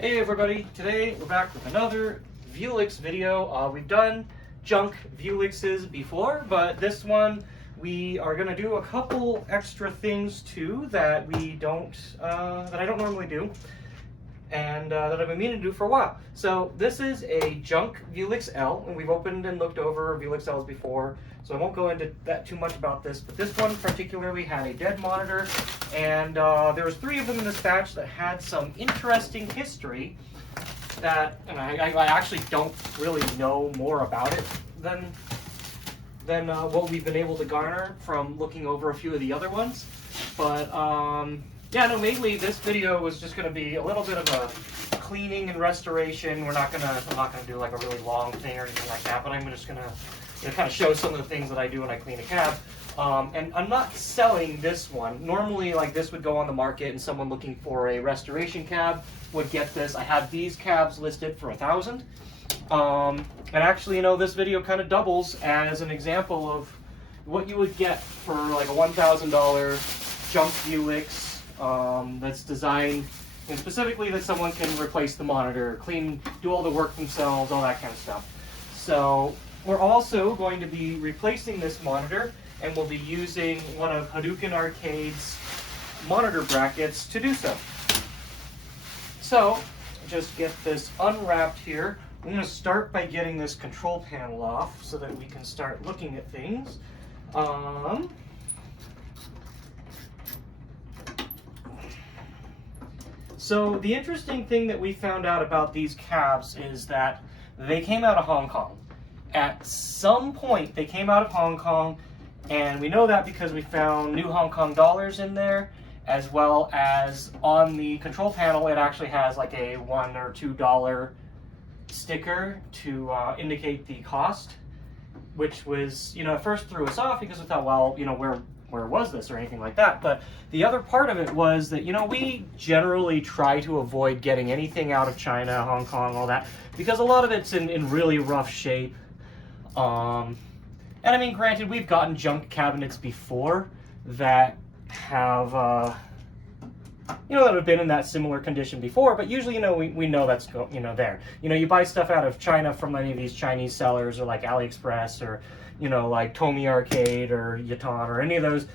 Hey everybody, today we're back with another Vewlix video. We've done junk Vewlixes before, but this one we are going to do a couple extra things too that I don't normally do, and that I've been meaning to do for a while. So this is a junk Vewlix L, and we've opened and looked over Vewlix Ls before, so I won't go into that too much about this, but this one particularly had a dead monitor, and there was 3 of them in this batch that had some interesting history that, and I actually don't really know more about it than what we've been able to garner from looking over a few of the other ones. But yeah, no, mainly this video was just going to be a little bit of a cleaning and restoration. I'm not gonna do like a really long thing or anything like that, but I'm just gonna kind of show some of the things that I do when I clean a cab. And I'm not selling this one. Normally, like, this would go on the market and someone looking for a restoration cab would get this. I have these cabs listed for $1,000. And actually, you know, this video kind of doubles as an example of what you would get for like a $1,000 junk Vewlix that's designed, and specifically that someone can replace the monitor, clean, do all the work themselves, all that kind of stuff. So we're also going to be replacing this monitor, and we'll be using one of HadoukenArcade's monitor brackets to do so. So, just get this unwrapped here. I'm going to start by getting this control panel off so that we can start looking at things. So the interesting thing that we found out about these cabs is that they came out of Hong Kong. At some point, they came out of Hong Kong, and we know that because we found new Hong Kong dollars in there, as well as on the control panel, it actually has like a $1 or $2 sticker to indicate the cost, which was, you know, at first threw us off because we thought, well, you know, where was this or anything like that. But the other part of it was that, you know, we generally try to avoid getting anything out of China, Hong Kong, all that, because a lot of it's in really rough shape. And I mean, granted, we've gotten junk cabinets before that have, you know, that have been in that similar condition before, but usually, you know, we know that's, you know, there. You know, you buy stuff out of China from any of these Chinese sellers, or like AliExpress, or, you know, like HadoukenArcade or Yatan or any of those.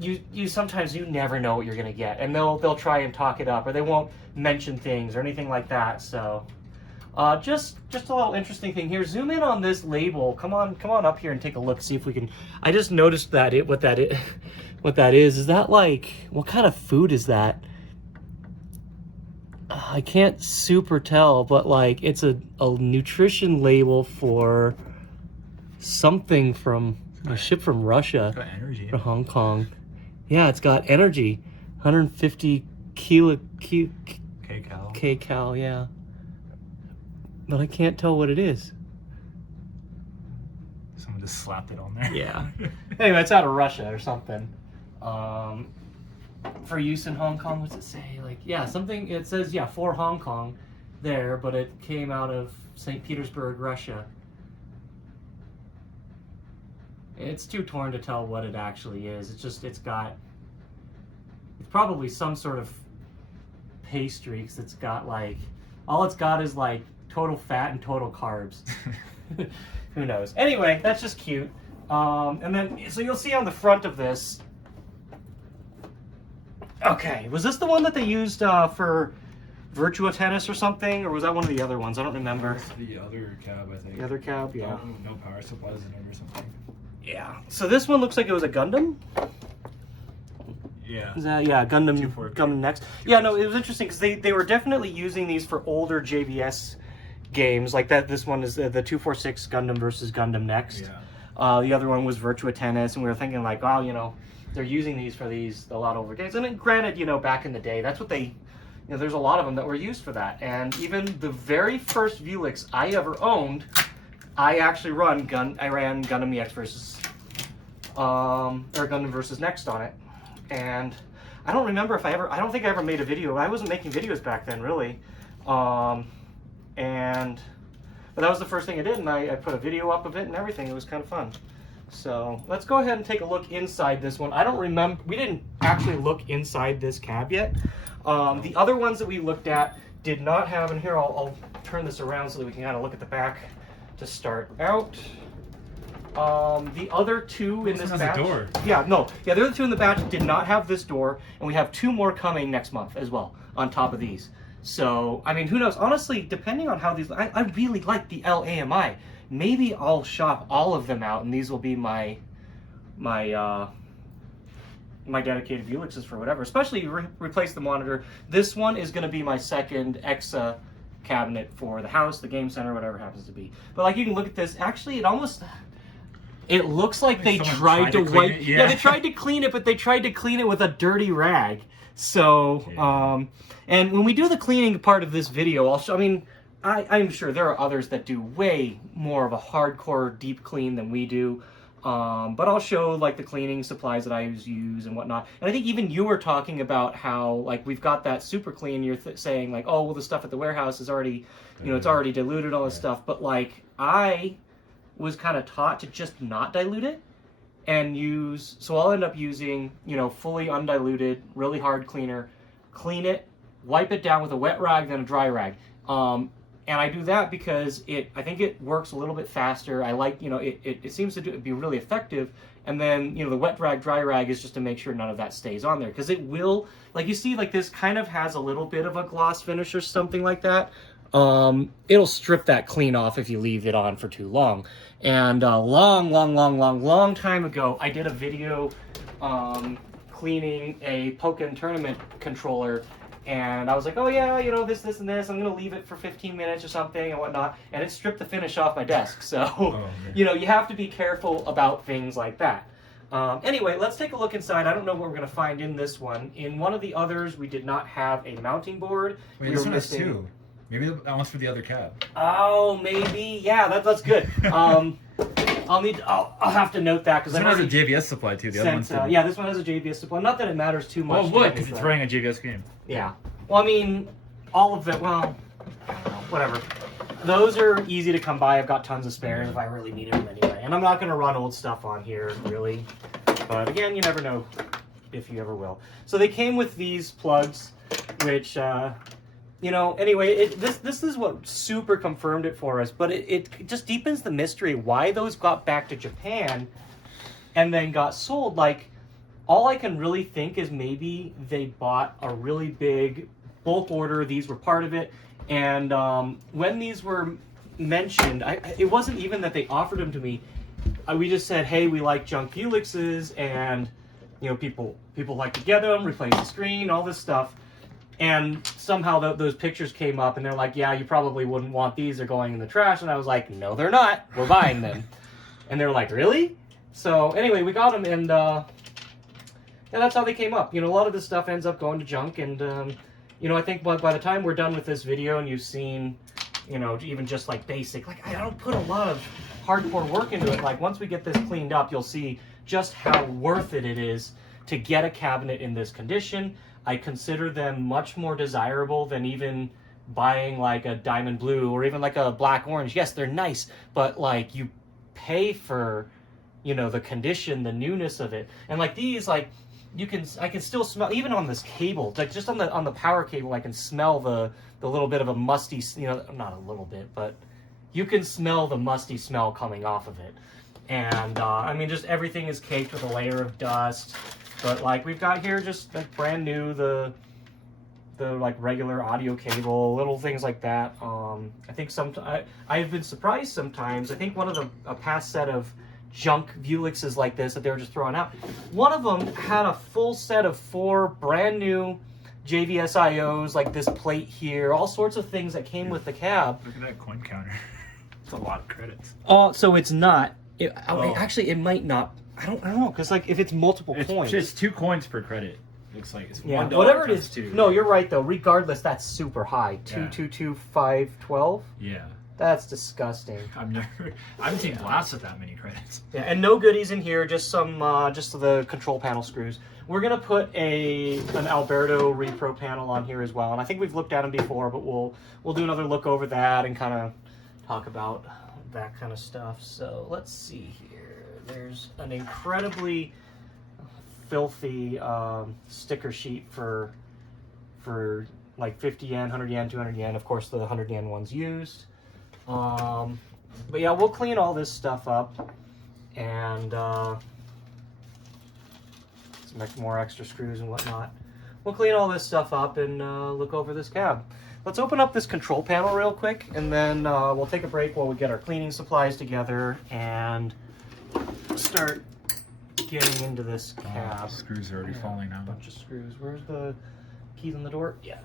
You sometimes you never know what you're gonna get, and they'll try and talk it up, or they won't mention things or anything like that. So just a little interesting thing here. Zoom in on this label. Come on up here and take a look. See if we can. I just noticed that what that is. Is that like, what kind of food is that? I can't super tell, but like it's a nutrition label for something from a ship from Russia. Got energy. Or Hong Kong. Yeah, it's got energy. 150 kcal, yeah. But I can't tell what it is. Someone just slapped it on there. Yeah. Anyway, it's out of Russia or something. For use in Hong Kong, what's it say? Like, yeah, something, it says, yeah, for Hong Kong there, but it came out of St. Petersburg, Russia. It's too torn to tell what it actually is. It's just, it's probably some sort of pastry, because it's got like, all it's got is like total fat and total carbs. Who knows? Anyway, that's just cute. And then, so you'll see on the front of this, okay, was this the one that they used for Virtua Tennis or something, or was that one of the other ones? I don't remember. That's the other cab, I think. The other cab, yeah. No power supplies in it or something. Yeah. So this one looks like it was a Gundam. Yeah. Is that, yeah, Gundam Next. Yeah, no, it was interesting because they were definitely using these for older JVS games, like that. This one is the 246 Gundam versus Gundam Next. Yeah. The other one was Virtua Tennis, and we were thinking like, oh, you know, they're using these for a lot older games. And then, granted, you know, back in the day, that's what they, you know, there's a lot of them that were used for that. And even the very first Vewlix I ever owned, I actually ran Gundam EX versus, or Gundam versus Next on it. And I don't remember if I don't think I ever made a video. I wasn't making videos back then, really. But that was the first thing I did, and I put a video up of it and everything. It was kind of fun. So let's go ahead and take a look inside this one. I don't remember, we didn't actually look inside this cab yet. The other ones that we looked at, did not have, and here I'll turn this around so that we can kind of look at the back to start out. The other two in this batch, door. Yeah, the other two in the batch did not have this door, and we have 2 more coming next month as well on top of these. So I mean, who knows? Honestly, depending on how these, I really like the L AMI. Maybe I'll shop all of them out, and these will be my dedicated Vewlixes for whatever. Especially replace the monitor. This one is going to be my second EXA cabinet for the house, the game center, whatever it happens to be. But like, you can look at this. Actually, it looks like they tried to wipe it. Yeah, they tried to clean it, but they tried to clean it with a dirty rag. So, and when we do the cleaning part of this video, I'll show, I mean, I'm sure there are others that do way more of a hardcore deep clean than we do. But I'll show like the cleaning supplies that I use and whatnot. And I think even you were talking about how like we've got that super clean. You're saying like, oh well, the stuff at the warehouse is already, you know, it's already diluted, all this stuff. But like I was kind of taught to just not dilute it and use. So I'll end up using, you know, fully undiluted, really hard cleaner, clean it, wipe it down with a wet rag, then a dry rag. And I do that because I think it works a little bit faster. I like, you know, it seems to be really effective. And then, you know, the wet rag, dry rag is just to make sure none of that stays on there. Because it will, like you see, like this kind of has a little bit of a gloss finish or something like that. It'll strip that clean off if you leave it on for too long. And long time ago, I did a video cleaning a Pokken tournament controller. And I was like, oh yeah, you know, this, and this. I'm going to leave it for 15 minutes or something and whatnot. And it stripped the finish off my desk. So, you know, you have to be careful about things like that. Anyway, let's take a look inside. I don't know what we're going to find in this one. In one of the others, we did not have a mounting board. Wait, this one has 2. Maybe that one's for the other cab. Oh, maybe. Yeah, that's good. I'll have to note that because this one has a JVS supply too. The other one's yeah, this one has a JVS supply. Not that it matters too much. Well, what? Because it's running a JVS game. Yeah. Well, I mean, all of them. Well, I don't know. Whatever. Those are easy to come by. I've got tons of spares if I really needed them anyway. And I'm not going to run old stuff on here, really. But again, you never know if you ever will. So they came with these plugs, which. You know, anyway, this is what super confirmed it for us, but it just deepens the mystery why those got back to Japan and then got sold. Like, all I can really think is maybe they bought a really big bulk order, these were part of it, and when these were mentioned, it wasn't even that they offered them to me. We just said, hey, we like junk Vewlixes, and, you know, people like to get them, replace the screen, all this stuff. And somehow those pictures came up, and they're like, yeah, you probably wouldn't want these. They're going in the trash. And I was like, no, they're not. We're buying them. And they're like, really? So anyway, we got them, and that's how they came up. You know, a lot of this stuff ends up going to junk. And, you know, I think by the time we're done with this video and you've seen, you know, even just like basic, like I don't put a lot of hardcore work into it. Like once we get this cleaned up, you'll see just how worth it is to get a cabinet in this condition. I consider them much more desirable than even buying like a diamond blue or even like a black orange. Yes, they're nice, but like you pay for, you know, the condition, the newness of it. And like these, like I can still smell, even on this cable, like just on the power cable, I can smell the little bit of a musty, you know, not a little bit, but you can smell the musty smell coming off of it. And I mean, just everything is caked with a layer of dust. But like we've got here just like brand new, the like regular audio cable, little things like that. I think I've been surprised sometimes. I think one of a past set of junk Vewlixes like this that they were just throwing out, one of them had a full set of 4 brand new JVS IOs, like this plate here, all sorts of things that came with the cab. Look at that coin counter. It's a lot of credits. So it's not. Actually, it might not. I don't know, because like if it's multiple coins, it's 2 coins per credit. Looks like it's $1. Whatever it is. 2. No, you're right though. Regardless, that's super high. 222,512. Yeah. That's disgusting. I haven't seen glass with that many credits. Yeah, and no goodies in here. Just some, just the control panel screws. We're gonna put an Alberto repro panel on here as well, and I think we've looked at them before, but we'll do another look over that and kind of talk about that kind of stuff. So let's see here. There's an incredibly filthy sticker sheet for like 50 yen, 100 yen, 200 yen. Of course, the 100 yen one's used. But yeah, we'll clean all this stuff up and some more extra screws and whatnot. We'll clean all this stuff up and look over this cab. Let's open up this control panel real quick, and then we'll take a break while we get our cleaning supplies together and start getting into this cab. Screws are already falling out. A bunch of screws. Where's the keys on the door? Yeah.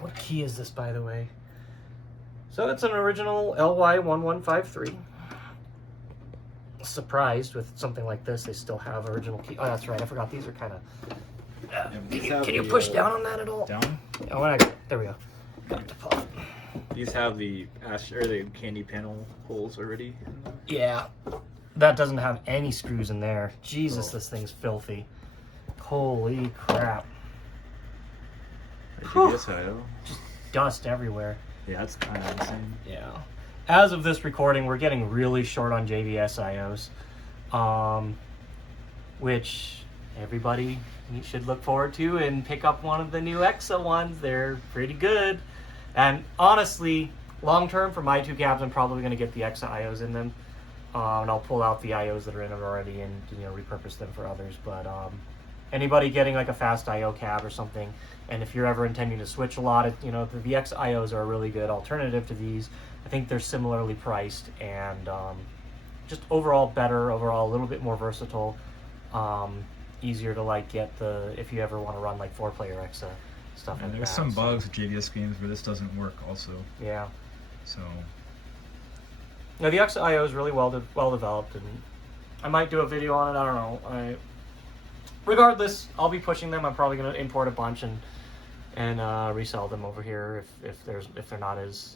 What key is this, by the way? So it's an original LY1153. Surprised with something like this, they still have original key. Oh, that's right. I forgot these are kind of. Can you push down on that at all? Down? Oh, there we go. Got to pull it. These have the the candy panel holes already. Yeah, that doesn't have any screws in there. Jesus, this thing's filthy. Holy crap! Just dust everywhere. Yeah, that's kind of insane. Yeah. As of this recording, we're getting really short on JVS IOs, which everybody should look forward to and pick up one of the new EXA ones. They're pretty good. And honestly, long term for my two cabs, I'm probably going to get the EXA IOs in them. And I'll pull out the IOs that are in it already and repurpose them for others. But anybody getting like a fast IO cab or something, and if you're ever intending to switch a lot, the EXA IOs are a really good alternative to these. I think they're similarly priced and just overall better, overall a little bit more versatile. Easier to get if you ever want to run like 4-player EXA stuff like that. There's some bugs with JVS games where this doesn't work also. Yeah. So. Now the EXA IO is really well developed, and I might do a video on it. I don't know. Regardless, I'll be pushing them. I'm probably going to import a bunch and resell them over here if they're not as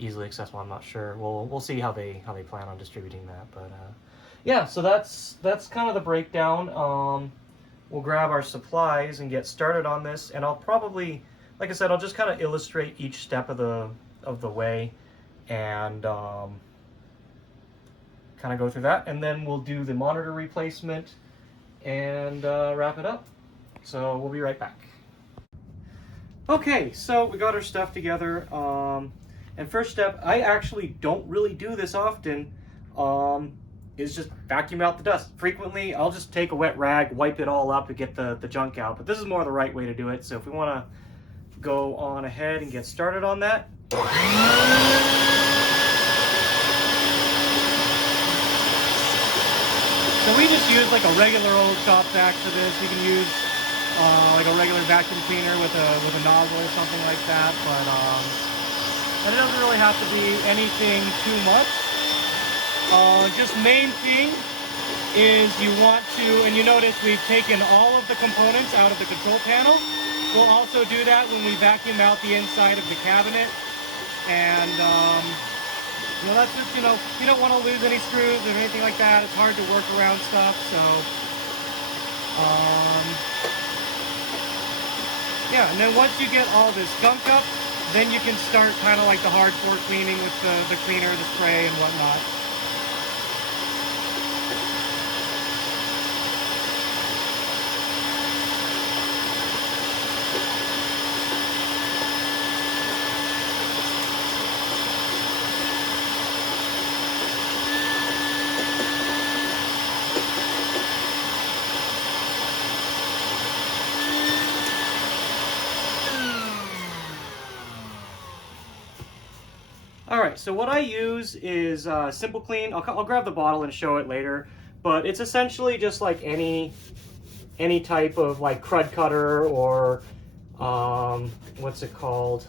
easily accessible. I'm not sure. We'll see how they plan on distributing that, but. Yeah, so that's kind of the breakdown. We'll grab our supplies and get started on this, and I'll probably, like I said, I'll just kind of illustrate each step of the way, and kind of go through that, and then we'll do the monitor replacement and wrap it up. So we'll be right back. Okay, so we got our stuff together, and first step, I actually don't really do this often. Is just vacuum out the dust. Frequently, I'll just take a wet rag, wipe it all up to get the junk out, but this is more the right way to do it. So if we want to go on ahead and get started on that. So we just use like a regular old shop vac for this. You can use like a regular vacuum cleaner with a nozzle or something like that, but and it doesn't really have to be anything too much. Just main thing is you want to, and you notice we've taken all of the components out of the control panel. We'll also do that when we vacuum out the inside of the cabinet. And, that's just, you don't want to lose any screws or anything like that. It's hard to work around stuff, so. Yeah, and then once you get all this gunk up, then you can start kind of like the hardcore cleaning with the cleaner, the spray, and whatnot. Alright, so what I use is Simple Clean. I'll grab the bottle and show it later, but it's essentially just like any type of like crud cutter or what's it called?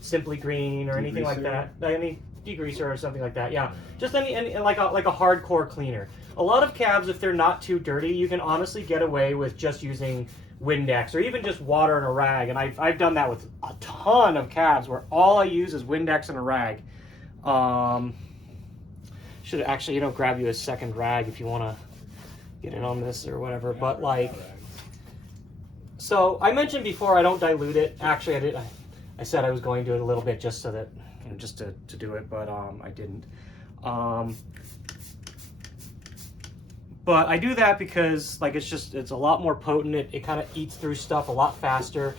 Simply Green or anything like that. Any degreaser or something like that. Yeah, just any like a hardcore cleaner. A lot of cabs, if they're not too dirty, you can honestly get away with just using Windex or even just water and a rag, and I've done that with a ton of cabs where all I use is Windex and a rag. Should actually, grab you a second rag if you want to get in on this or whatever. But like, so I mentioned before I don't dilute it. Actually, I said I was going to do it a little bit just so that just to do it, but I didn't. But I do that because like it's a lot more potent. It kind of eats through stuff a lot faster.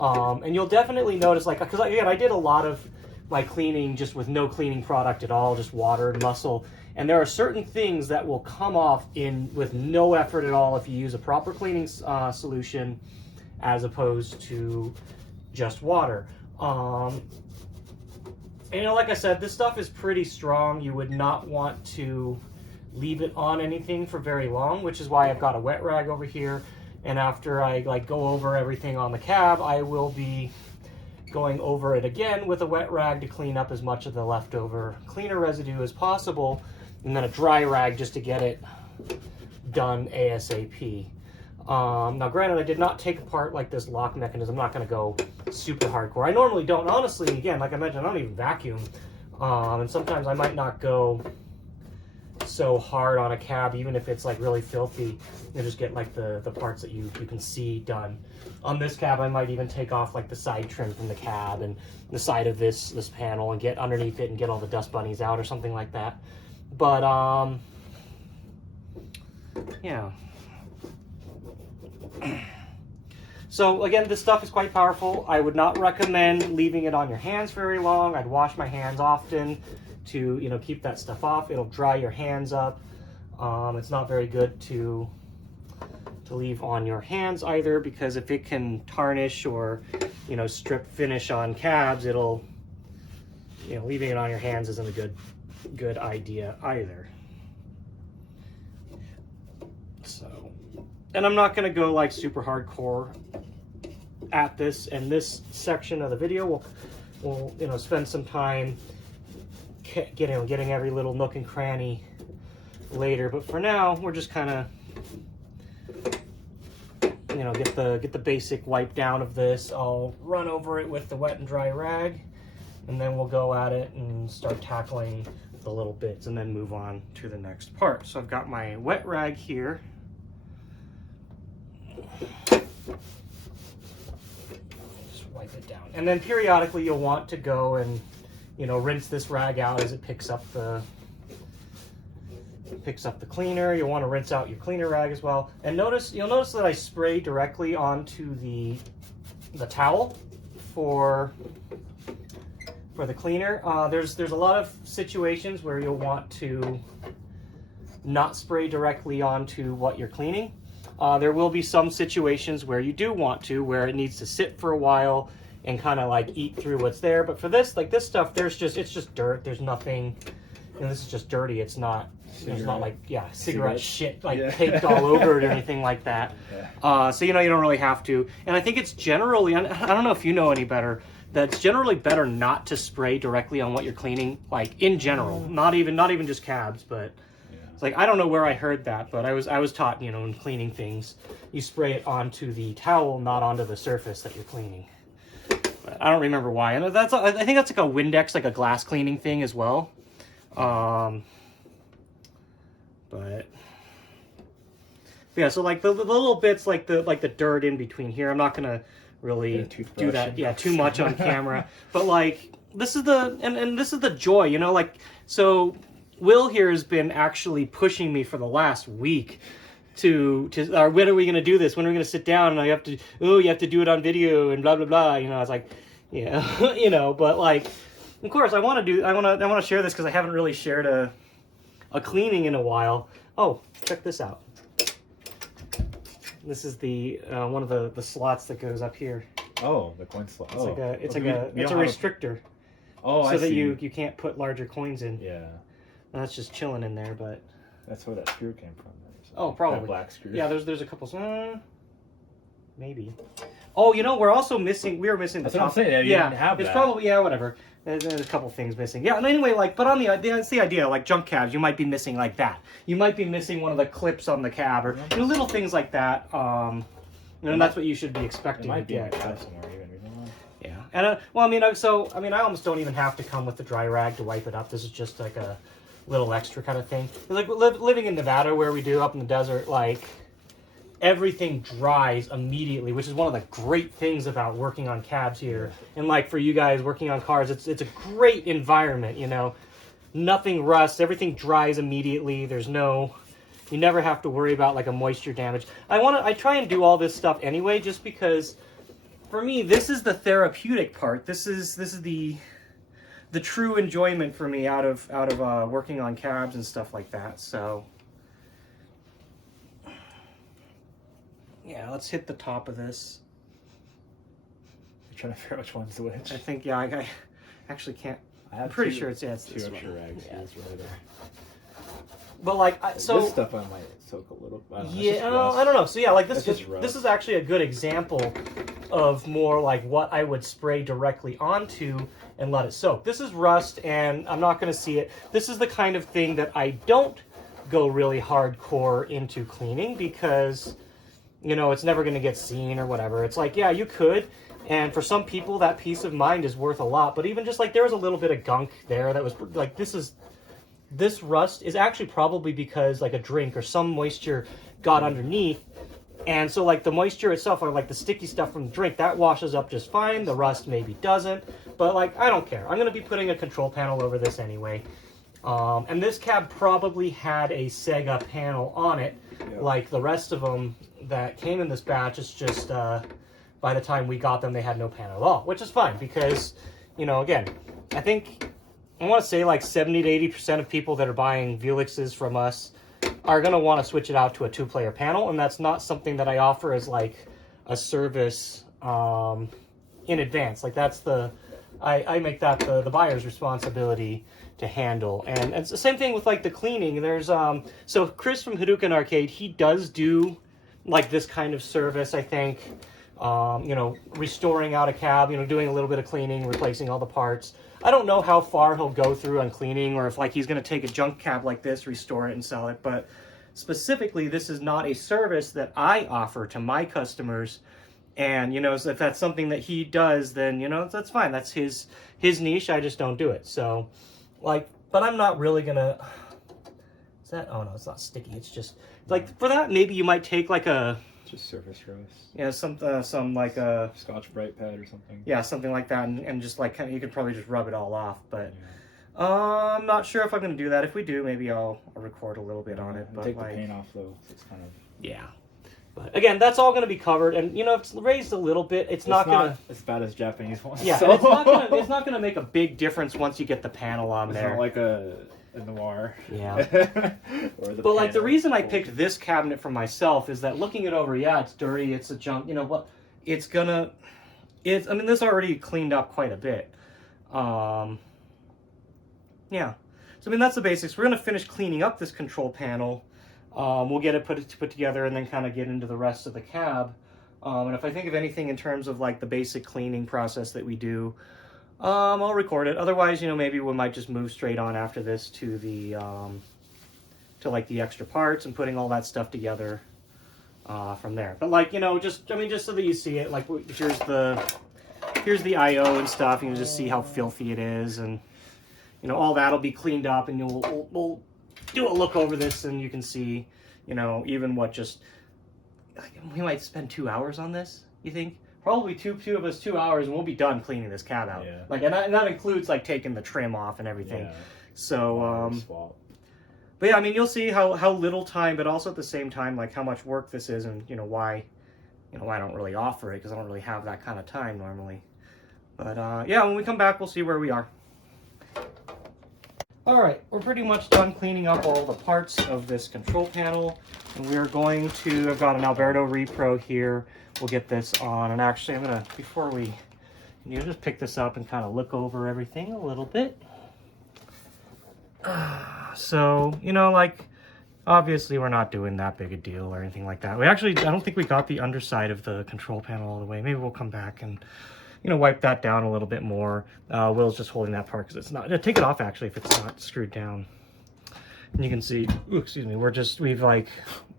And you'll definitely notice, like, because again, I did a lot of my cleaning just with no cleaning product at all, just water and muscle. And there are certain things that will come off with no effort at all if you use a proper cleaning solution as opposed to just water. And, you know, like I said, this stuff is pretty strong. You would not want to leave it on anything for very long, which is why I've got a wet rag over here. And after I like go over everything on the cab, I will be going over it again with a wet rag to clean up as much of the leftover cleaner residue as possible, and then a dry rag just to get it done ASAP. Now granted, I did not take apart like this lock mechanism. I'm not going to go super hardcore. I normally don't. Honestly, again, like I mentioned, I don't even vacuum. And sometimes I might not go so hard on a cab, even if it's like really filthy. You just get like the parts that you can see done. On this cab, I might even take off like the side trim from the cab and the side of this panel and get underneath it and get all the dust bunnies out or something like that. But yeah. So again, this stuff is quite powerful. I would not recommend leaving it on your hands very long. I'd wash my hands often to, you know, keep that stuff off. It'll dry your hands up. It's not very good to leave on your hands either, because if it can tarnish or, you know, strip finish on cabs, it'll, you know, leaving it on your hands isn't a good idea either. So, and I'm not going to go like super hardcore at this, and this section of the video we'll you know, spend some time getting every little nook and cranny later, but for now we're just kind of, you know, get the basic wipe down of this. I'll run over it with the wet and dry rag, and then we'll go at it and start tackling the little bits and then move on to the next part. So I've got my wet rag here. Just wipe it down, and then periodically you'll want to go and, you know, rinse this rag out as it picks up the cleaner. You'll want to rinse out your cleaner rag as well. And you'll notice that I spray directly onto the towel for the cleaner. There's a lot of situations where you'll want to not spray directly onto what you're cleaning. There will be some situations where you do want to, where it needs to sit for a while and kind of like eat through what's there. But for this, like this stuff, it's just dirt. There's nothing, you know, this is just dirty. It's not, there's not like, yeah, cigarette shit like caked all over it or anything like that. Yeah. So, you know, you don't really have to. And I think it's generally, I don't know if you know any better, that's generally better not to spray directly on what you're cleaning, like in general, not even just cabs, but it's like, I don't know where I heard that, but I was taught, you know, in cleaning things, you spray it onto the towel, not onto the surface that you're cleaning. But I don't remember why. And I think that's like a Windex, like a glass cleaning thing as well. But yeah, so like the little bits, like the dirt in between here, I'm not gonna really do that, too much on camera. But like this is the joy, you know, like, so Will here has been actually pushing me for the last week to when are we going to do this? When are we going to sit down? And I have to, you have to do it on video and blah, blah, blah. You know, I was like, yeah, you know, but like, of course I want to share this because I haven't really shared a cleaning in a while. Oh, check this out. This is the, one of the slots that goes up here. Oh, the coin slot. It's like a restrictor. Oh, so that you can't put larger coins in. Yeah. And that's just chilling in there, but that's where that screw came from. Oh, probably. That black screw. Yeah, there's a couple. Maybe. Oh, you know, we were missing the That's top. what I'm saying. You didn't have it's that. probably, yeah, whatever. There's a couple things missing. Yeah, and anyway, like, but that's the idea. Like junk cabs, you might be missing like that. You might be missing one of the clips on the cab, or you know, little things like that. And that's what you should be expecting. It might be to get. somewhere even. Yeah, and well, I almost don't even have to come with the dry rag to wipe it up. This is just like a little extra kind of thing. Like living in Nevada, where we do up in the desert, like everything dries immediately, which is one of the great things about working on cabs here. And like for you guys working on cars, it's a great environment. You know, nothing rusts, everything dries immediately. You never have to worry about like a moisture damage. I try and do all this stuff anyway, just because for me, this is the therapeutic part. This is the true enjoyment for me out of working on cabs and stuff like that. So yeah, let's hit the top of this. I'm trying to figure out which one's which. I think, yeah, I actually can't. I'm pretty sure it's this two extra one. rags. Yeah, it's right there. But like, so this stuff I might soak a little. I don't know, yeah, I don't know. So yeah, like this is actually a good example of more like what I would spray directly onto and let it soak. This is rust, and I'm not going to see it. This is the kind of thing that I don't go really hardcore into cleaning because, you know, it's never going to get seen or whatever. It's like, yeah, you could. And for some people, that peace of mind is worth a lot. But even just like there was a little bit of gunk there that was like, this rust is actually probably because like a drink or some moisture got underneath. And so like the moisture itself or like the sticky stuff from the drink, that washes up just fine. The rust maybe doesn't. But like, I don't care. I'm going to be putting a control panel over this anyway. And this cab probably had a Sega panel on it. Yep. Like the rest of them that came in this batch. It's just... by the time we got them, they had no panel at all, which is fine because, you know, again, I think, I want to say like 70 to 80% of people that are buying Vewlixes from us are going to want to switch it out to a 2-player panel, and that's not something that I offer as like a service in advance. Like that's I make that the buyer's responsibility to handle. And it's the same thing with like the cleaning. There's, so Chris from HadoukenArcade, he does do like this kind of service, I think. You know, restoring out a cab, you know, doing a little bit of cleaning, replacing all the parts. I don't know how far he'll go through on cleaning or if like he's going to take a junk cab like this, restore it and sell it. But specifically, this is not a service that I offer to my customers. And, you know, so if that's something that he does, then, you know, that's fine. That's his niche. I just don't do it. So like, but I'm not really going to, is that, oh no, it's not sticky. It's just like for that, maybe you might take like a, just surface rose. Yeah, some like a Scotch Brite pad or something. Yeah, something like that, and just like kind of, you could probably just rub it all off. But yeah. I'm not sure if I'm gonna do that. If we do, maybe I'll record a little bit on it. But take like, the paint off though. It's kind of yeah. But again, that's all gonna be covered, and you know, if it's raised a little bit, it's not gonna as bad as Japanese ones. Yeah, so. it's not gonna make a big difference once you get the panel on there. It's not like a noir. Yeah. But like the reason I picked this cabinet for myself is that looking it over, yeah, it's dirty, it's a junk, you know what, I mean, this already cleaned up quite a bit. Yeah. So I mean, that's the basics. We're gonna finish cleaning up this control panel. We'll get it put together and then kind of get into the rest of the cab. And if I think of anything in terms of like the basic cleaning process that we do, I'll record it. Otherwise, you know, maybe we might just move straight on after this to the to like the extra parts and putting all that stuff together from there. But like, you know, just so that you see it, like here's the IO and stuff. You can just see how filthy it is, and you know, all that'll be cleaned up, and we'll do a look over this, and you can see, you know, even what just we might spend 2 hours on this. You think? Probably two of us 2 hours, and we'll be done cleaning this cab out. Yeah. Like, and that includes like taking the trim off and everything. Yeah. So, but yeah, I mean, you'll see how little time, but also at the same time, like how much work this is, and you know why I don't really offer it because I don't really have that kind of time normally. But yeah, when we come back, we'll see where we are. All right, we're pretty much done cleaning up all the parts of this control panel, and we're going to, I've got an Alberto Repro here. We'll get this on, and actually I'm gonna, before we, you know, just pick this up and kind of look over everything a little bit. So, you know, like, obviously we're not doing that big a deal or anything like that. We actually, I don't think we got the underside of the control panel all the way. Maybe we'll come back and, you know, wipe that down a little bit more. Will's just holding that part because it's not, take it off actually if it's not screwed down. And you can see, ooh, excuse me, we've like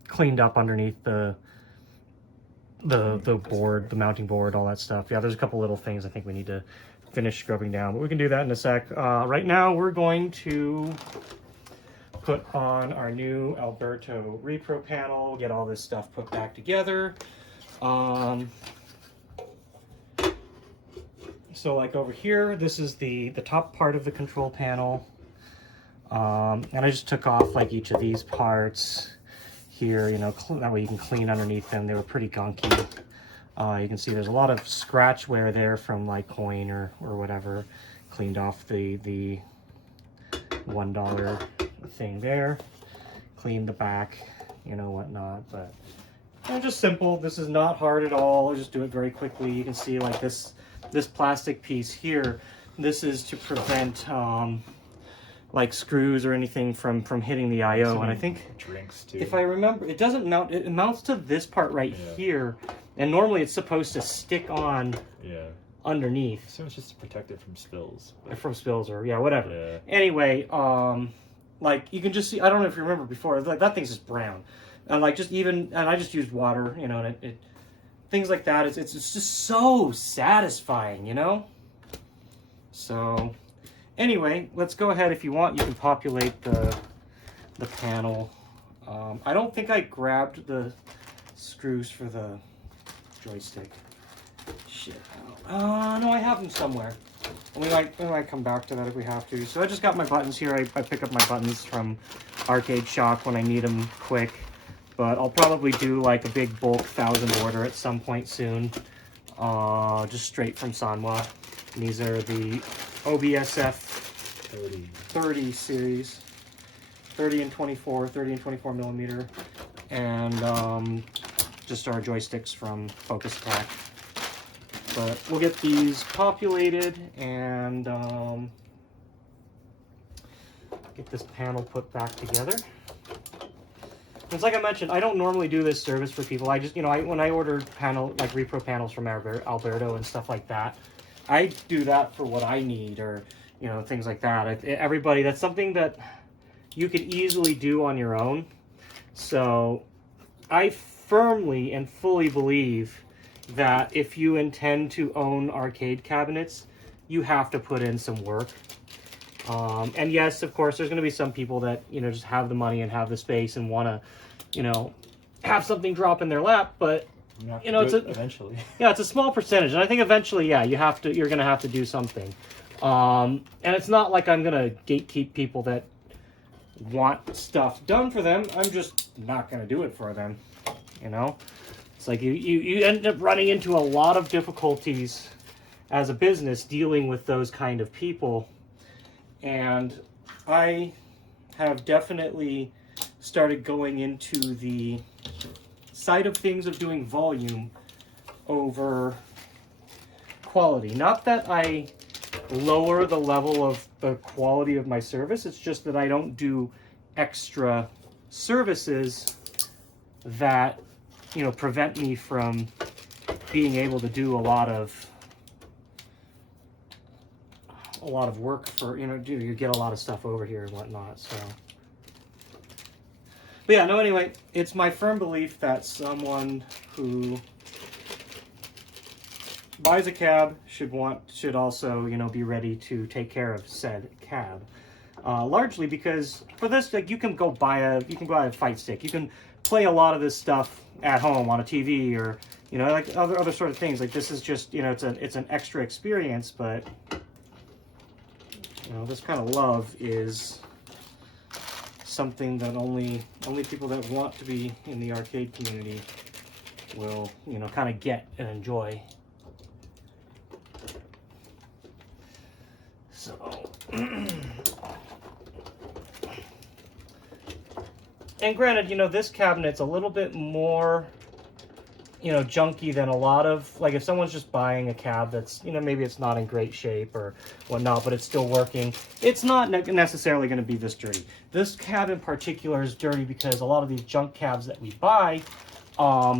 cleaned up underneath the board, the mounting board, all that stuff. Yeah, there's a couple little things I think we need to finish scrubbing down, but we can do that in a sec. Right now we're going to put on our new Alberto Repro panel, get all this stuff put back together. So like over here, this is the top part of the control panel. And I just took off like each of these parts here, you know, that way you can clean underneath them. They were pretty gunky. You can see there's a lot of scratch wear there from like coin or whatever. Cleaned off the $1 thing there. Cleaned the back, you know, whatnot. But just simple. This is not hard at all. I'll just do it very quickly. You can see like this plastic piece here. This is to prevent like screws or anything from hitting the I/O. And I think drinks too. If I remember, it doesn't mount. It mounts to this part right here, and normally it's supposed to stick on underneath. So it's just to protect it from spills. From spills or whatever. Yeah. Anyway, like you can just see. I don't know if you remember before. Like that thing's just brown, and like and I just used water, you know, and it things like that. It's just so satisfying, you know. So. Anyway, let's go ahead. If you want, you can populate the panel. I don't think I grabbed the screws for the joystick. Shit. No, I have them somewhere. And we might come back to that if we have to. So I just got my buttons here. I pick up my buttons from Arcade Shop when I need them quick. But I'll probably do like a big bulk 1,000 order at some point soon. Just straight from Sanwa. And these are the OBSF 30 series, 30 and 24 millimeter, and just our joysticks from Focus Attack. But we'll get these populated and get this panel put back together. It's like I mentioned, I don't normally do this service for people. I just, when I order like repro panels from Alberto and stuff like that, I do that for what I need, or things like that. Everybody, that's something that you could easily do on your own. So I firmly and fully believe that if you intend to own arcade cabinets, you have to put in some work. And yes, of course, there's going to be some people that just have the money and have the space and want to have something drop in their lap, but it's eventually. Yeah, it's a small percentage, and I think eventually, you're gonna have to do something. And it's not like I'm gonna gatekeep people that want stuff done for them. I'm just not gonna do it for them. It's like you end up running into a lot of difficulties as a business dealing with those kind of people, and I have definitely started going into the side of things of doing volume over quality. Not that I lower the level of the quality of my service, it's just that I don't do extra services that prevent me from being able to do a lot of work for you get a lot of stuff over here and whatnot. So but yeah, no, anyway, it's my firm belief that someone who buys a cab should also, be ready to take care of said cab. Largely because for this, like, you can buy a fight stick. You can play a lot of this stuff at home on a TV or, like other sort of things. Like, this is just, it's an extra experience, but this kind of love is something that only people that want to be in the arcade community will, kind of get and enjoy. So, and granted, this cabinet's a little bit more, junky than a lot of, like, if someone's just buying a cab that's, maybe it's not in great shape or whatnot, but it's still working, it's not necessarily going to be this dirty. This cab in particular is dirty because a lot of these junk cabs that we buy,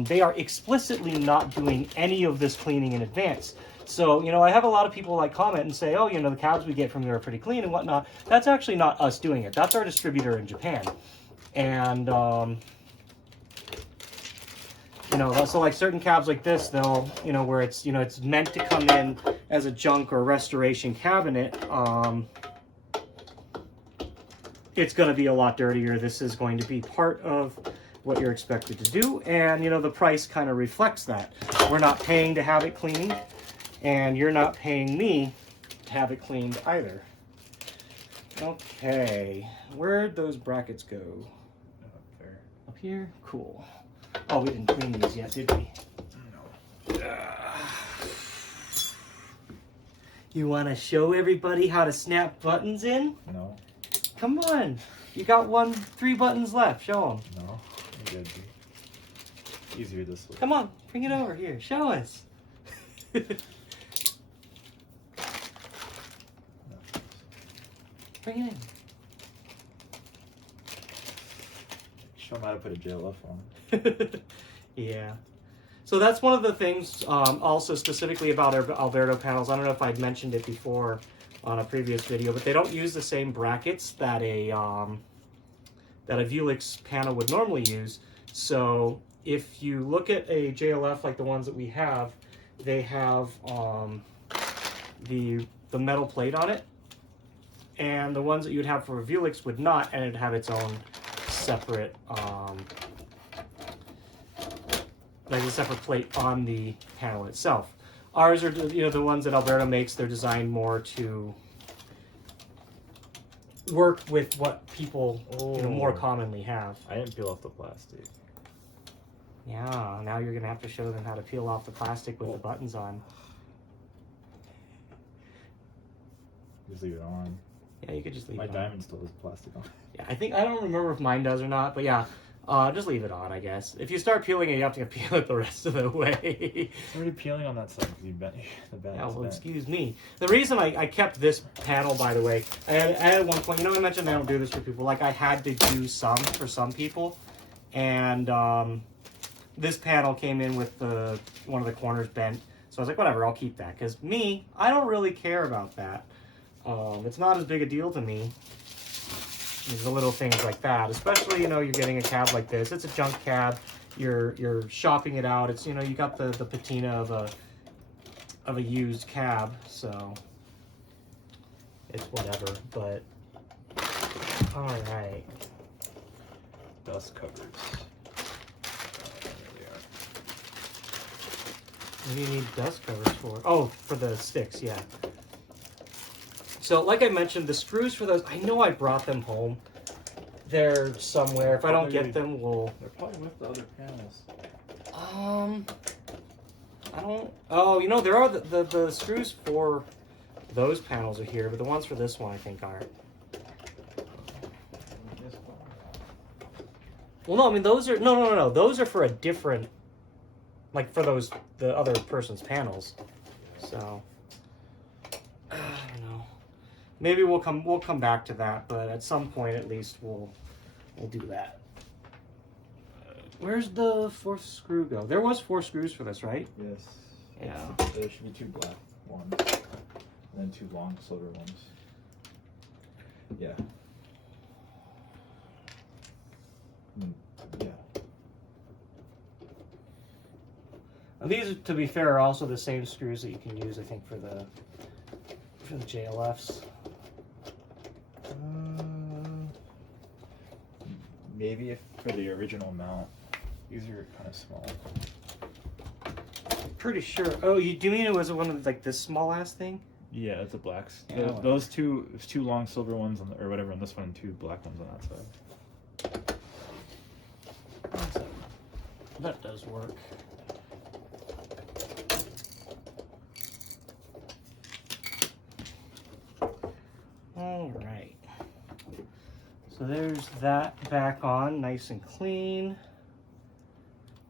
they are explicitly not doing any of this cleaning in advance. So, I have a lot of people like comment and say, oh, the cabs we get from here are pretty clean and whatnot. That's actually not us doing it. That's our distributor in Japan. And, so like certain cabs like this, they'll, where it's, it's meant to come in as a junk or restoration cabinet, it's going to be a lot dirtier. This is going to be part of what you're expected to do. And, the price kind of reflects that. We're not paying to have it cleaned, and you're not paying me to have it cleaned either. Okay, where'd those brackets go? Up there. Up here? Cool. Oh, we didn't clean these yet, did we? No. You want to show everybody how to snap buttons in? No. Come on. You got 3 buttons left. Show them. No. I'm good. Easier this way. Come on. Bring it over here. Show us. Bring it in. Show them how to put a JLF on. Yeah. So that's one of the things also specifically about our Alberto panels. I don't know if I'd mentioned it before on a previous video, but they don't use the same brackets that a Vewlix panel would normally use. So if you look at a JLF like the ones that we have, they have the metal plate on it, and the ones that you'd have for a Vewlix would not, and it'd have its own separate like a separate plate on the panel itself. Ours are, the ones that Alberto makes. They're designed more to work with what people more commonly have. I didn't peel off the plastic. Yeah, now you're gonna have to show them how to peel off the plastic with the buttons on. Just leave it on. Yeah, you could just leave My it on. diamond still has plastic on. Yeah, I don't remember if mine does or not, but yeah. Just leave it on, I guess. If you start peeling it, you have to peel it the rest of the way. It's already peeling on that side because you bent the bed. Yeah, well, excuse me. The reason I kept this panel, by the way, I had at one point, I mentioned I don't do this for people. Like, I had to do some for some people. And this panel came in with one of the corners bent. So I was like, whatever, I'll keep that. Because me, I don't really care about that. It's not as big a deal to me. The little things like that, especially you're getting a cab like this. It's a junk cab. You're shopping it out. It's you got the patina of a used cab, so it's whatever. But all right, Dust covers. There they are. What do you need dust covers for? Oh, for the sticks, yeah. So, like I mentioned, the screws for those, I know I brought them home. They're somewhere. If I don't get them, They're probably with the other panels. I don't... Oh, there are the screws for those panels are here, but the ones for this one, I think, aren't. Well, no, I mean, those are... No. Those are for a different... Like, for the other person's panels. So... I don't know. Maybe we'll come back to that, but at some point at least we'll do that. Where's the 4th screw go? There was 4 screws for this, right? Yes. Yeah. There should be 2 black ones, and then 2 long silver ones. Yeah. Yeah. And these, to be fair, are also the same screws that you can use, I think, for the JLFs. Maybe if for the original mount. These are kind of small. Pretty sure. Oh, do you mean it was one of like this small ass thing? Yeah, it's a black. Yeah, those 2 long silver ones on or whatever, and this one and 2 black ones on that side. That does work. All right. So there's that back on, nice and clean.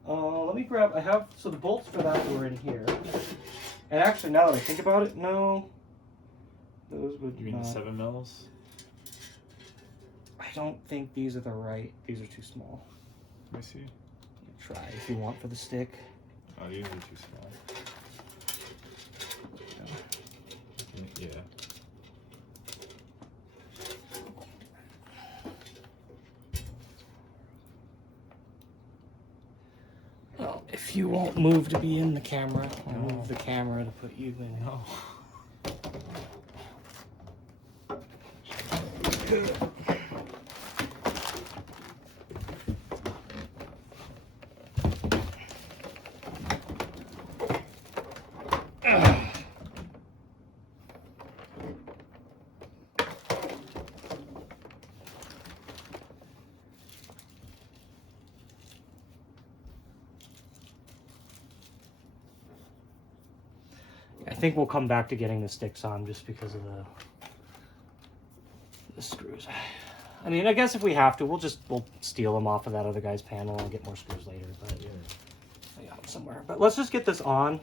Let me grab, so the bolts for that were in here. And actually, now that I think about it, no. Those would You mean the 7 mils? I don't think these are these are too small. Let me see. Try if you want for the stick. Oh, these are too small. Yeah. Well, if you won't move to be in the camera, I'll move the camera to put you in. No. I think we'll come back to getting the sticks on just because of the screws. I mean, I guess if we have to, we'll steal them off of that other guy's panel and get more screws later. But I got them somewhere. But let's just get this on,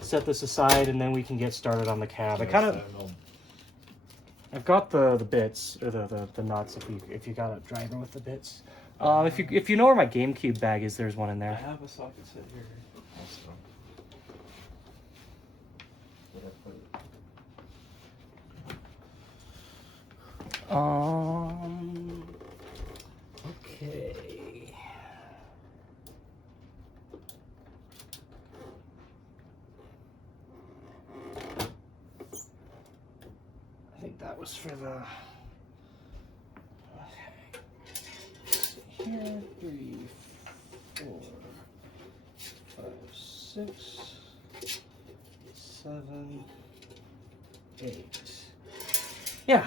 set this aside, and then we can get started on the cab. I've got the bits or the nuts. If you got a driver with the bits. If you know where my GameCube bag is, there's one in there. I have a socket set here. Also. Where I put it? Okay. I think that was for the. Here, 3, 4, 5, 6, 7, 8. Yeah.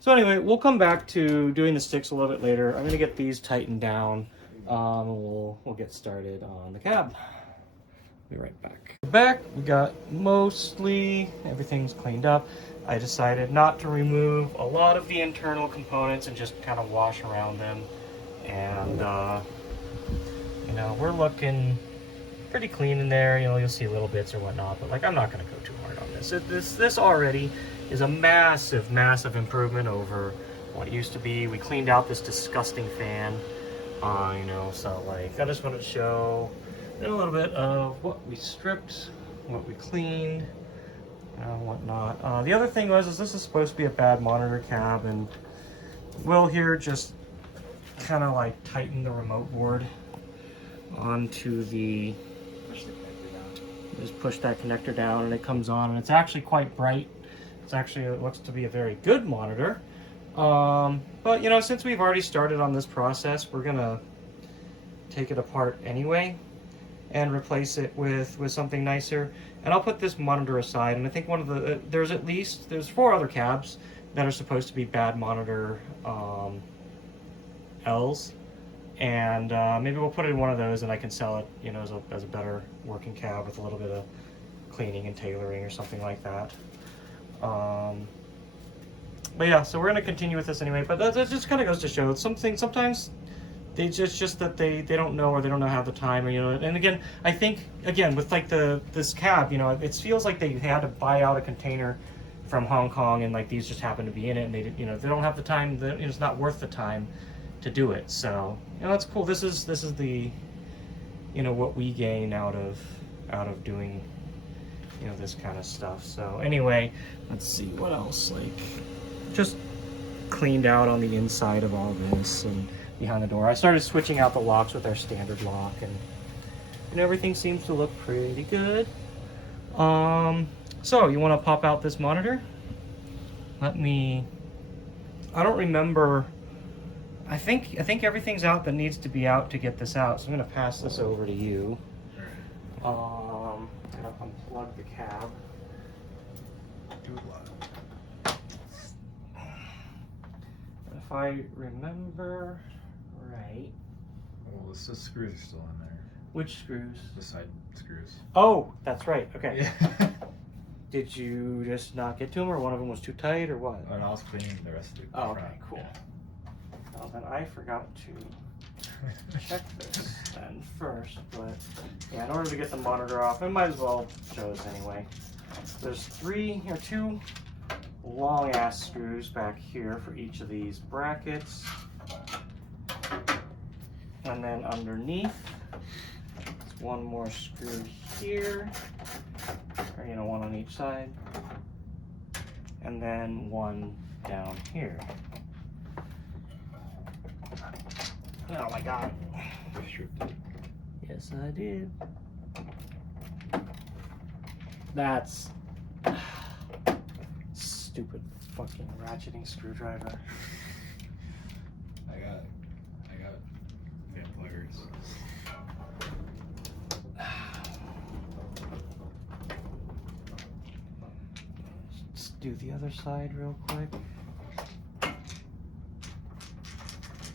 So anyway, we'll come back to doing the sticks a little bit later. I'm going to get these tightened down. We'll get started on the cab. Be right back. We got mostly everything's cleaned up. I decided not to remove a lot of the internal components and just kind of wash around them. And you know, we're looking pretty clean in there. You know, you'll see little bits or whatnot, but like I'm not going to go too hard on this. This already is a massive improvement over what it used to be. We cleaned out this disgusting fan, you know, so like I just wanted to show a little bit of what we stripped, what we cleaned, whatnot. The other thing is this is supposed to be a bad monitor cab, and Will here just kind of like tighten the remote board onto the, just push that connector down and it comes on, and it's actually quite bright. It looks to be a very good monitor. But you know, since we've already started on this process, we're gonna take it apart anyway and replace it with something nicer. And I'll put this monitor aside, and I think one of the there's 4 other cabs that are supposed to be bad monitor L's, and maybe we'll put it in one of those and I can sell it, you know, as a better working cab with a little bit of cleaning and tailoring or something like that. But yeah, so we're going to continue with this anyway, but that just kind of goes to show sometimes they just that they don't know, or they don't know how the time, or you know. And again, I think again with like this cab, you know, it feels like they had to buy out a container from Hong Kong, and like these just happen to be in it, and they, you know, they don't have the time, it's not worth the time to do it. So you know, that's cool. This is the, you know, what we gain out of doing, you know, this kind of stuff. So anyway, let's see what else, like just cleaned out on the inside of all this and behind the door. I started switching out the locks with our standard lock, and everything seems to look pretty good. So you want to pop out this monitor? I don't remember. I think everything's out that needs to be out to get this out. So I'm gonna pass this over to you. I'm gonna unplug the cab. If I remember right. Well, the screws are still in there. Which screws? The side screws. Oh, that's right. Okay. Yeah. Did you just not get to them, or one of them was too tight, or what? And I was cleaning the rest of it. Oh, okay, cool. Yeah. Well, then I forgot to check this then first, but yeah, in order to get the monitor off, I might as well show this anyway. There's 2 long ass screws back here for each of these brackets, and then underneath there's one more screw here, or you know, one on each side, and then one down here. Oh my god. Yes, I did. That's stupid fucking ratcheting screwdriver. I got fan pluggers. Just do the other side real quick.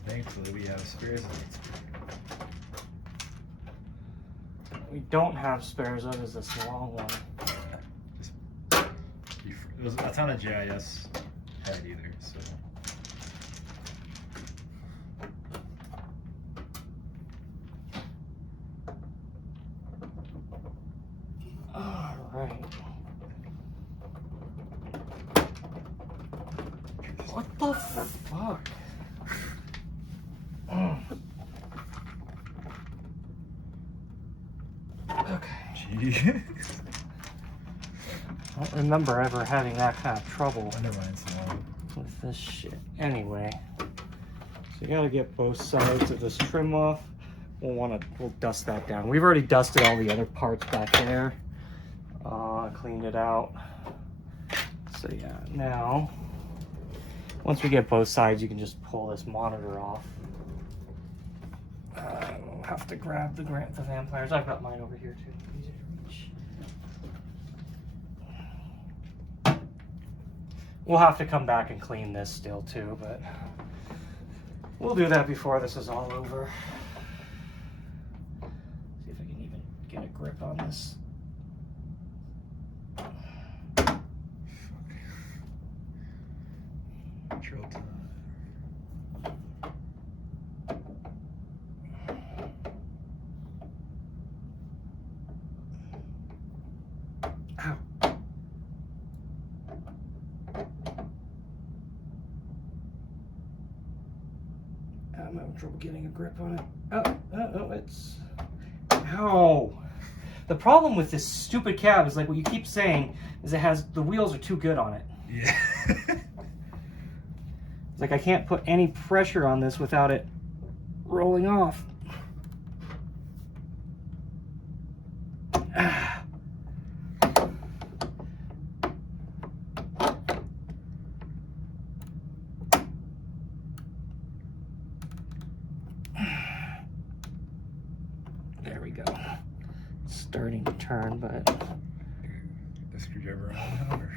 Thankfully, we have spares on we don't have spares of is this long one. That's not a GIS head either, so. Alright. What the fuck? Okay. Jeez. I don't remember ever having that kind of trouble Underline with this shit. Anyway, so you gotta get both sides of this trim off. We'll dust that down. We've already dusted all the other parts back there. Cleaned it out. So yeah, now once we get both sides, you can just pull this monitor off. We'll have to grab the vampires. I've got mine over here too. Easy to reach. We'll have to come back and clean this still too, but we'll do that before this is all over. See if I can even get a grip on this. Ow. I'm having trouble getting a grip on it. Oh, it's... Ow! The problem with this stupid cab is like what you keep saying is the wheels are too good on it. Yeah. It's like I can't put any pressure on this without it rolling off. There we go. It's starting to turn, but The screwdriver on or?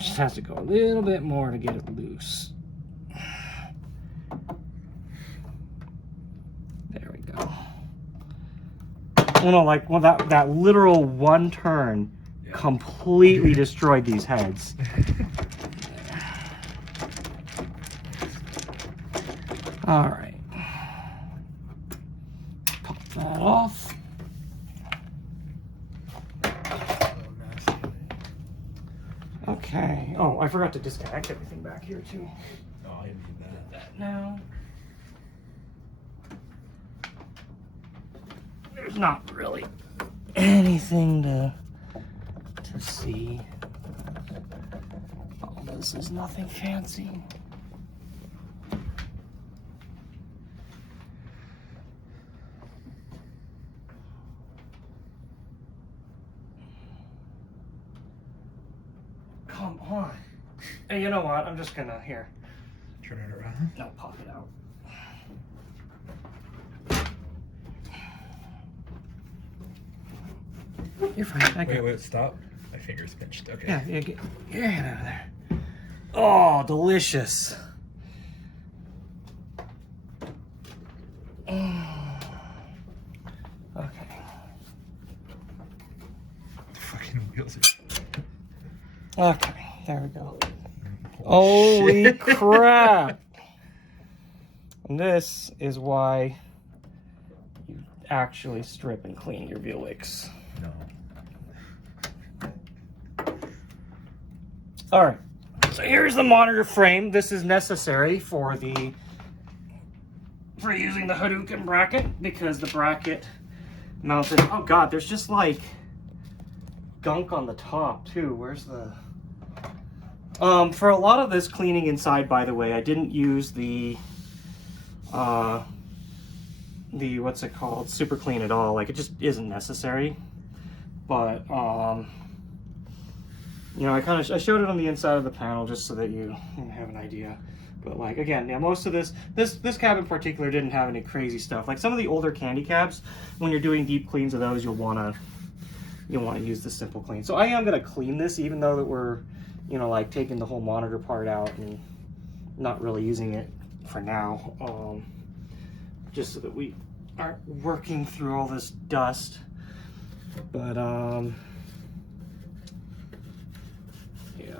just has to go a little bit more to get it loose. There we go. Well, no, that literal one turn completely destroyed these heads. All right. Pop that off. Okay. Oh, I forgot to disconnect everything back here too. Oh, I didn't do that. Now, there's not really anything to see. All this is nothing fancy. Come on. Hey, you know what? I'm just gonna, here. Turn it around. No, pop it out. You're fine. Wait, stop. My finger's pinched. Okay. Yeah, get your hand out of there. Oh, delicious. Okay. The fucking wheels are... Okay, there we go. Holy crap! And this is why you actually strip and clean your Vewlix. No. All right, so here's the monitor frame. This is necessary for using the Hadouken bracket because the bracket mounted. Oh God, there's just like gunk on the top too. Where's the? For a lot of this cleaning inside, by the way, I didn't use the what's it called, super clean at all. Like it just isn't necessary. But you know, I showed it on the inside of the panel just so that you have an idea. But like again, yeah, most of this cab in particular didn't have any crazy stuff. Like some of the older candy cabs, when you're doing deep cleans of those, you'll want to use the simple clean. So I am gonna clean this, even though that we're, you know, like taking the whole monitor part out and not really using it for now. just so that we aren't working through all this dust. But yeah,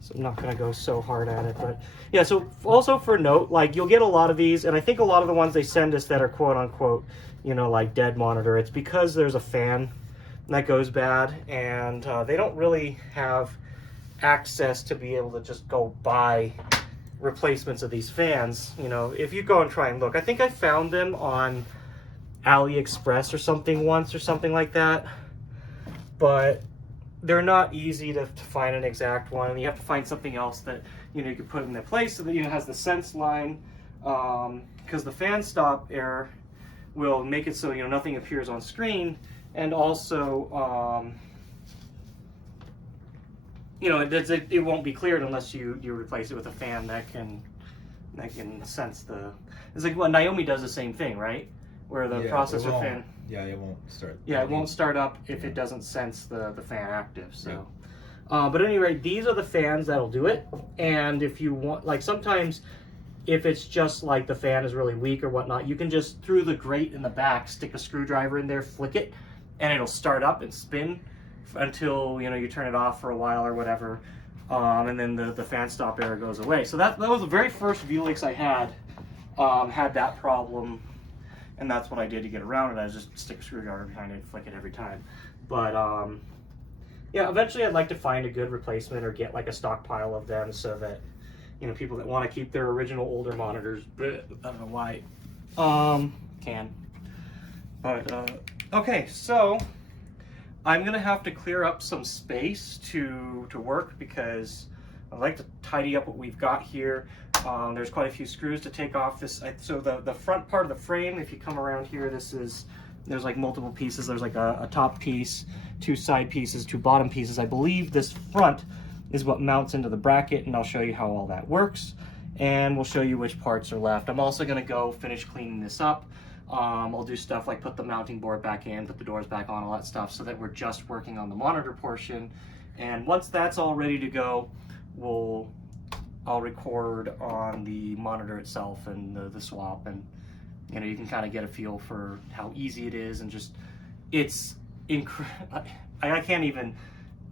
so I'm not gonna go so hard at it, but yeah. So also for note, like you'll get a lot of these, and I think a lot of the ones they send us that are quote unquote, you know, like dead monitor, it's because there's a fan that goes bad, and they don't really have access to be able to just go buy replacements of these fans. You know, if you go and try and look, I think I found them on AliExpress or something once or something like that, but they're not easy to find an exact one, and you have to find something else that, you know, you can put in their place so that, you know, has the sense line, because the fan stop error will make it so, you know, nothing appears on screen, and also you know, it won't be cleared unless you replace it with a fan that can sense the. It's like, well, Naomi does the same thing, right? Where the processor fan. Yeah, it won't start. Yeah, it won't start up if it doesn't sense the fan active. So, but at any rate, these are the fans that'll do it. And if you want, like sometimes, if it's just like the fan is really weak or whatnot, you can just through the grate in the back stick a screwdriver in there, flick it, and it'll start up and spin until, you know, you turn it off for a while or whatever, and then the fan stop error goes away. So that was the very first Vewlix I had that problem, and that's what I did to get around it. I just stick a screwdriver behind it, flick it every time. But yeah, eventually I'd like to find a good replacement or get like a stockpile of them so that, you know, people that want to keep their original older monitors, I don't know why, can. But okay, so I'm gonna have to clear up some space to work because I'd like to tidy up what we've got here. There's quite a few screws to take off this. So the front part of the frame, if you come around here, there's like multiple pieces. There's like a top piece, 2 side pieces, 2 bottom pieces. I believe this front is what mounts into the bracket, and I'll show you how all that works, and we'll show you which parts are left. I'm also gonna go finish cleaning this up. I'll do stuff like put the mounting board back in, put the doors back on, all that stuff, so that we're just working on the monitor portion. And once that's all ready to go, I'll record on the monitor itself and the swap, and you know, you can kind of get a feel for how easy it is, and just I can't even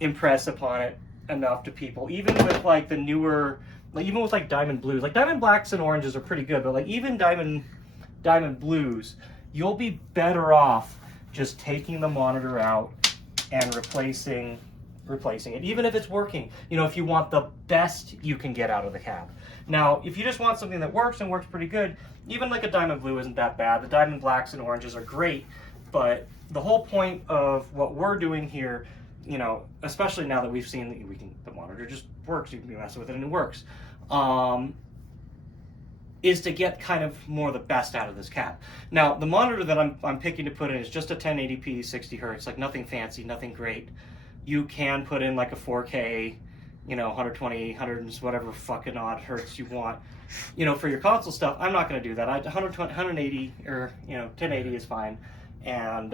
impress upon it enough to people. Even with like the newer, like even with like diamond blues, like diamond blacks and oranges are pretty good, but like even diamond blues, you'll be better off just taking the monitor out and replacing it, even if it's working. You know, if you want the best you can get out of the cab. Now, if you just want something that works and works pretty good, even like a diamond blue isn't that bad. The diamond blacks and oranges are great, but the whole point of what we're doing here, you know, especially now that we've seen that the monitor just works, you can be messing with it and it works, is to get kind of more the best out of this cab. Now, the monitor that I'm picking to put in is just a 1080p 60 hertz, like nothing fancy, nothing great. You can put in like a 4K, you know, 120, 100, whatever fucking odd hertz you want, you know, for your console stuff. I'm not gonna do that. 120, 180, or, you know, 1080 is fine. And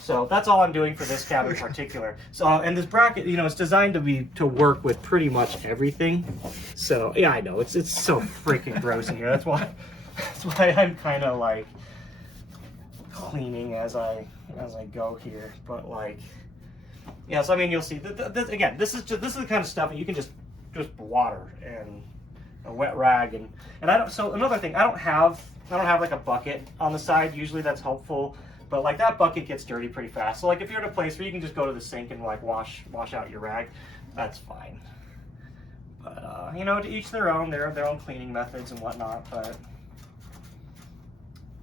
so that's all I'm doing for this cab in particular. So, and this bracket, you know, it's designed to work with pretty much everything. So yeah, I know it's so freaking gross in here. That's why I'm kind of like cleaning as I go here. But like, yeah. So I mean, you'll see. Again, this is the kind of stuff that you can just water and a wet rag and I don't. So another thing, I don't have like a bucket on the side. Usually that's helpful. But like that bucket gets dirty pretty fast. So like if you're in a place where you can just go to the sink and like wash out your rag, that's fine. But you know, to each their own cleaning methods and whatnot. But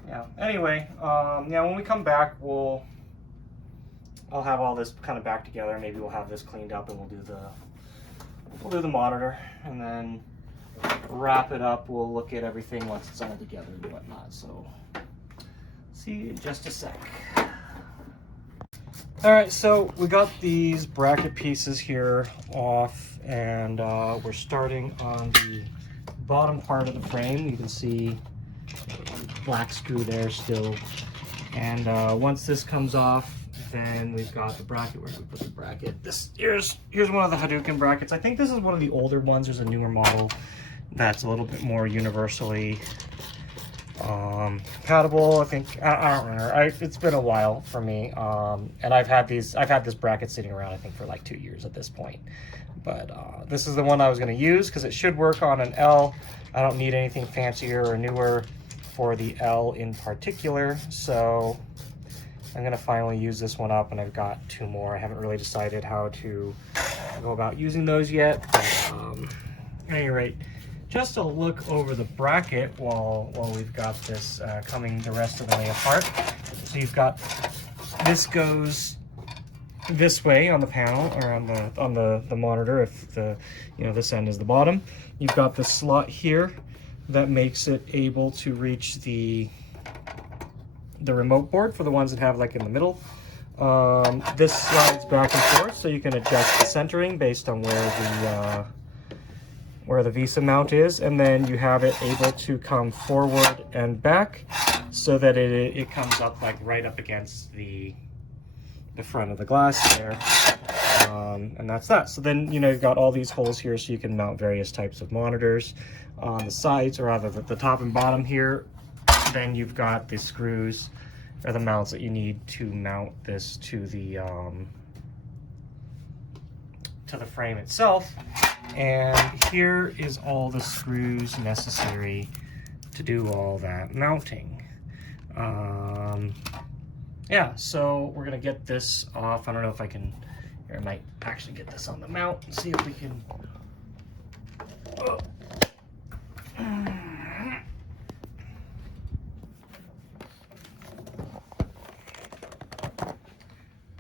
yeah. Anyway, yeah, when we come back, I'll have all this kind of back together. Maybe we'll have this cleaned up and we'll do the monitor, and then wrap it up. We'll look at everything once it's all together and whatnot. So. See you in just a sec. All right, so we got these bracket pieces here off, and we're starting on the bottom part of the frame. You can see black screw there still. And once this comes off, then we've got the bracket. Where do we put the bracket? Here's one of the Hadouken brackets. I think this is one of the older ones. There's a newer model that's a little bit more universally compatible. I think I don't remember. It's been a while for me, and I've had this bracket sitting around I think for like 2 years at this point. But this is the one I was going to use because it should work on an L. I don't need anything fancier or newer for the L in particular, so I'm going to finally use this one up, and I've got 2 more. I haven't really decided how to go about using those yet, but at any rate, just a look over the bracket while we've got this coming the rest of the way apart. So you've got, this goes this way on the panel, or on the monitor, if this end is the bottom. You've got the slot here that makes it able to reach the remote board for the ones that have like in the middle. This slides back and forth, so you can adjust the centering based on where the VESA mount is, and then you have it able to come forward and back so that it comes up like right up against the front of the glass there. And that's that. So then, you've got all these holes here so you can mount various types of monitors. On the sides, or rather the top and bottom here, then you've got the screws or the mounts that you need to mount this to the frame itself. And here is all the screws necessary to do all that mounting. Yeah, so we're gonna get this off. I don't know if I can, I might actually get this on the mount and see if we can.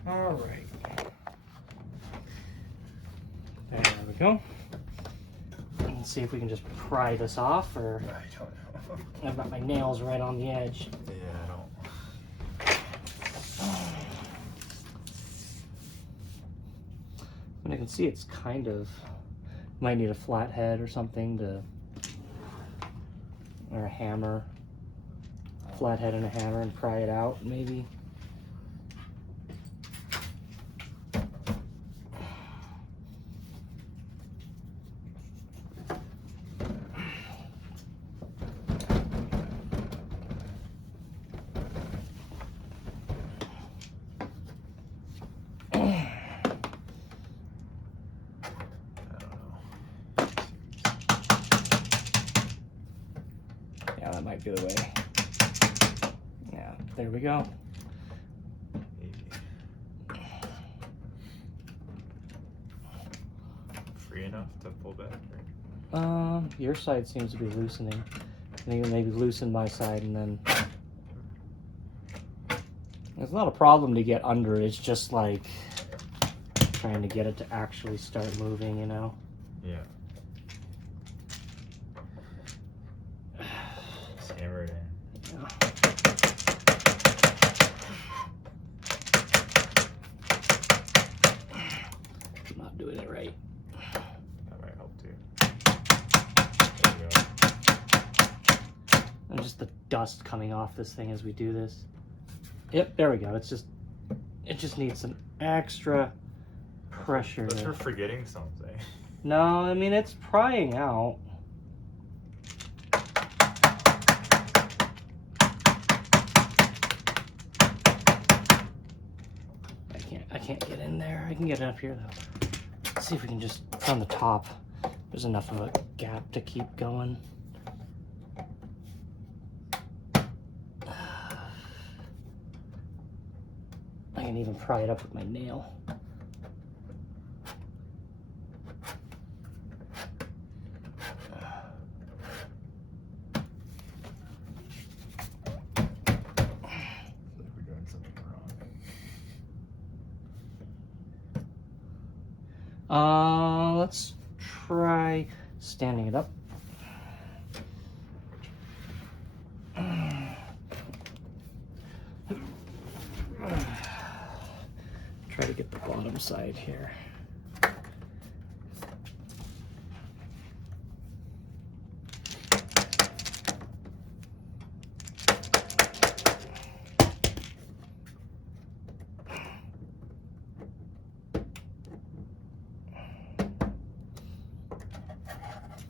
All right. There we go. Let's see if we can just pry this off, or I don't know. I've got my nails right on the edge. Yeah, I don't. And I can see it's kind of, might need a flat head or something or a hammer, flat head and a hammer, and pry it out maybe. Yeah, that might be the way. Yeah, there we go. Free enough to pull back? Your side seems to be loosening. And even maybe loosen my side, and then it's not a problem to get under. It's just like trying to get it to actually start moving, Yeah. Just hammer it in. Yeah. I'm not doing it right. That might help too. And just the dust coming off this thing as we do this. Yep, there we go. It just needs some extra pressure. But you're forgetting something. No, I mean, it's prying out. I can't get in there. I can get it up here though. Let's see if we can just, from the top, there's enough of a gap to keep going. I can even pry it up with my nail. We're doing something wrong. Let's try standing it up. Try to get the bottom side here.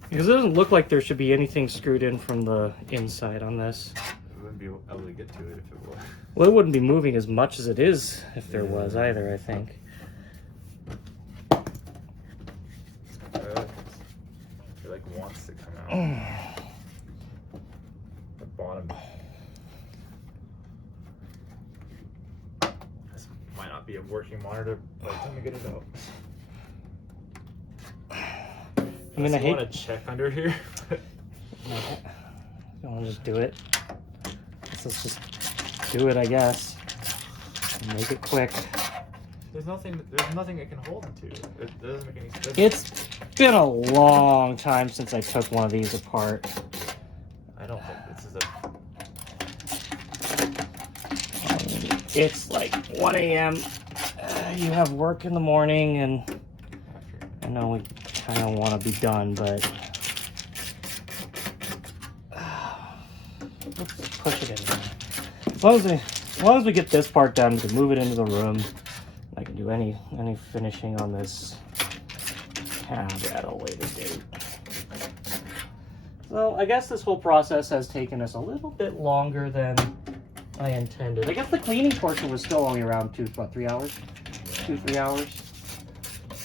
Because it doesn't look like there should be anything screwed in from the inside on this. We wouldn't be able to get to it if it was. Well, it wouldn't be moving as much as it is if there was either, I think. It like wants to come out. The bottom. This might not be a working monitor by the time we get it out. I mean, I hate want to check under here. You want to just do it? Let's just do it, I guess. Make it quick. There's nothing it can hold it to. It doesn't make any sense. It's been a long time since I took one of these apart. I don't think this is a... It's like 1 a.m. You have work in the morning, and I know we kind of want to be done, but let's push it in there. As long as we get this part done, we can move it into the room. I can do any finishing on this cab at a later date. So I guess this whole process has taken us a little bit longer than I intended. I guess the cleaning portion was still only around 3 hours? 2-3 hours.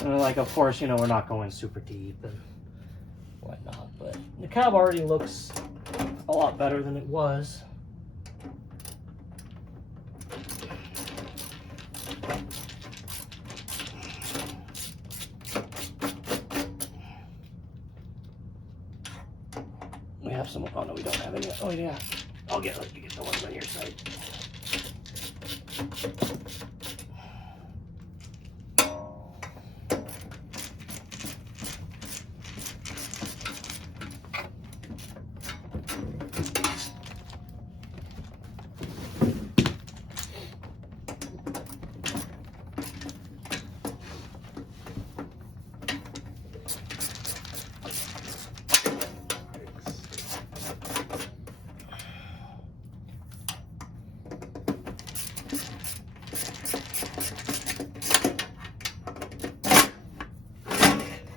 And like, of course, you know, we're not going super deep and whatnot, but the cab already looks a lot better than it was. We have some, oh no, we don't have any. Oh yeah, let me get the ones on your side.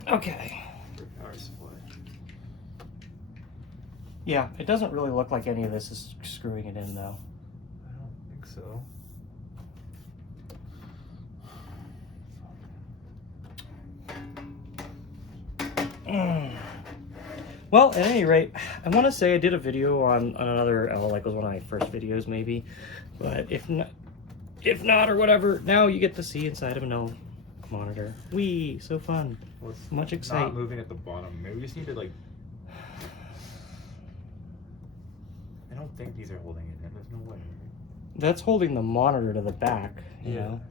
Okay. Power supply. Yeah, it doesn't really look like any of this is screwing it in though. I don't think so. Well, at any rate, I want to say I did a video on another L, like it was one of my first videos maybe, but if not or whatever, now you get to see inside of an L monitor. Wee, so fun. Well, it's Much excitement. not moving at the bottom. Maybe we just need to like... I don't think these are holding it in. There's no way. That's holding the monitor to the back, you Yeah. know.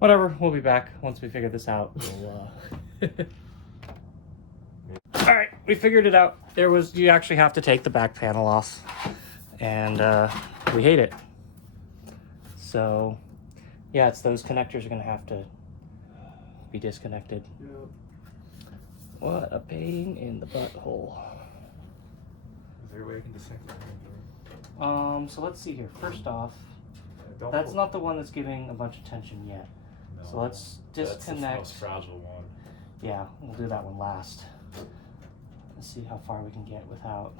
Whatever, we'll be back once we figure this out. We'll, All right, we figured it out. You actually have to take the back panel off, and we hate it. So, yeah, it's those connectors are gonna have to be disconnected. Yep. What a pain in the butthole. Is there a way I can disconnect it? So let's see here. First off, Don't that's pull- not the one that's giving a bunch of tension yet. No, So let's That's disconnect. the most fragile one. Yeah, we'll do that one last. Let's see how far we can get without.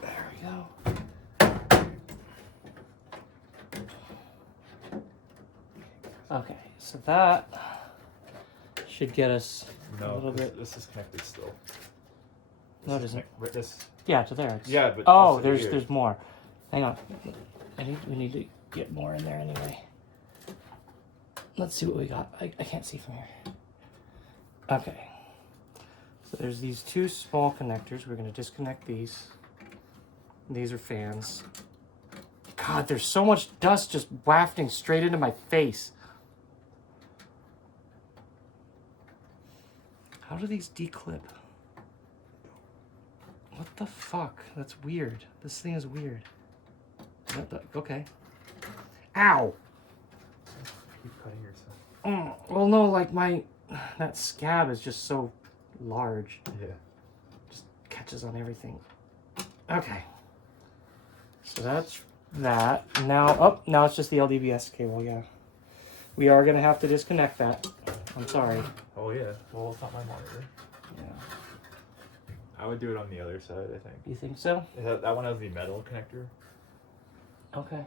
There we go. Okay, so that should get us a No, little bit. this is connected still. No, it isn't. This. Yeah, to there. It's- Yeah, but oh, also there's here. there's more. Hang on. We need to get more in there anyway. Let's see what we got. I can't see from here. Okay. So there's these two small connectors. We're going to disconnect these. These are fans. God, there's so much dust just wafting straight into my face. How do these declip? What the fuck? That's weird. This thing is weird. Okay. Ow! Keep cutting yourself. Well, no, like that scab is just so large. Yeah. Just catches on everything. Okay. So that's that. Now it's just the LDBS cable, yeah. We are going to have to disconnect that. I'm sorry. Oh yeah. Well, it's not my monitor. Yeah. I would do it on the other side, I think. You think so? That one has the metal connector. Okay.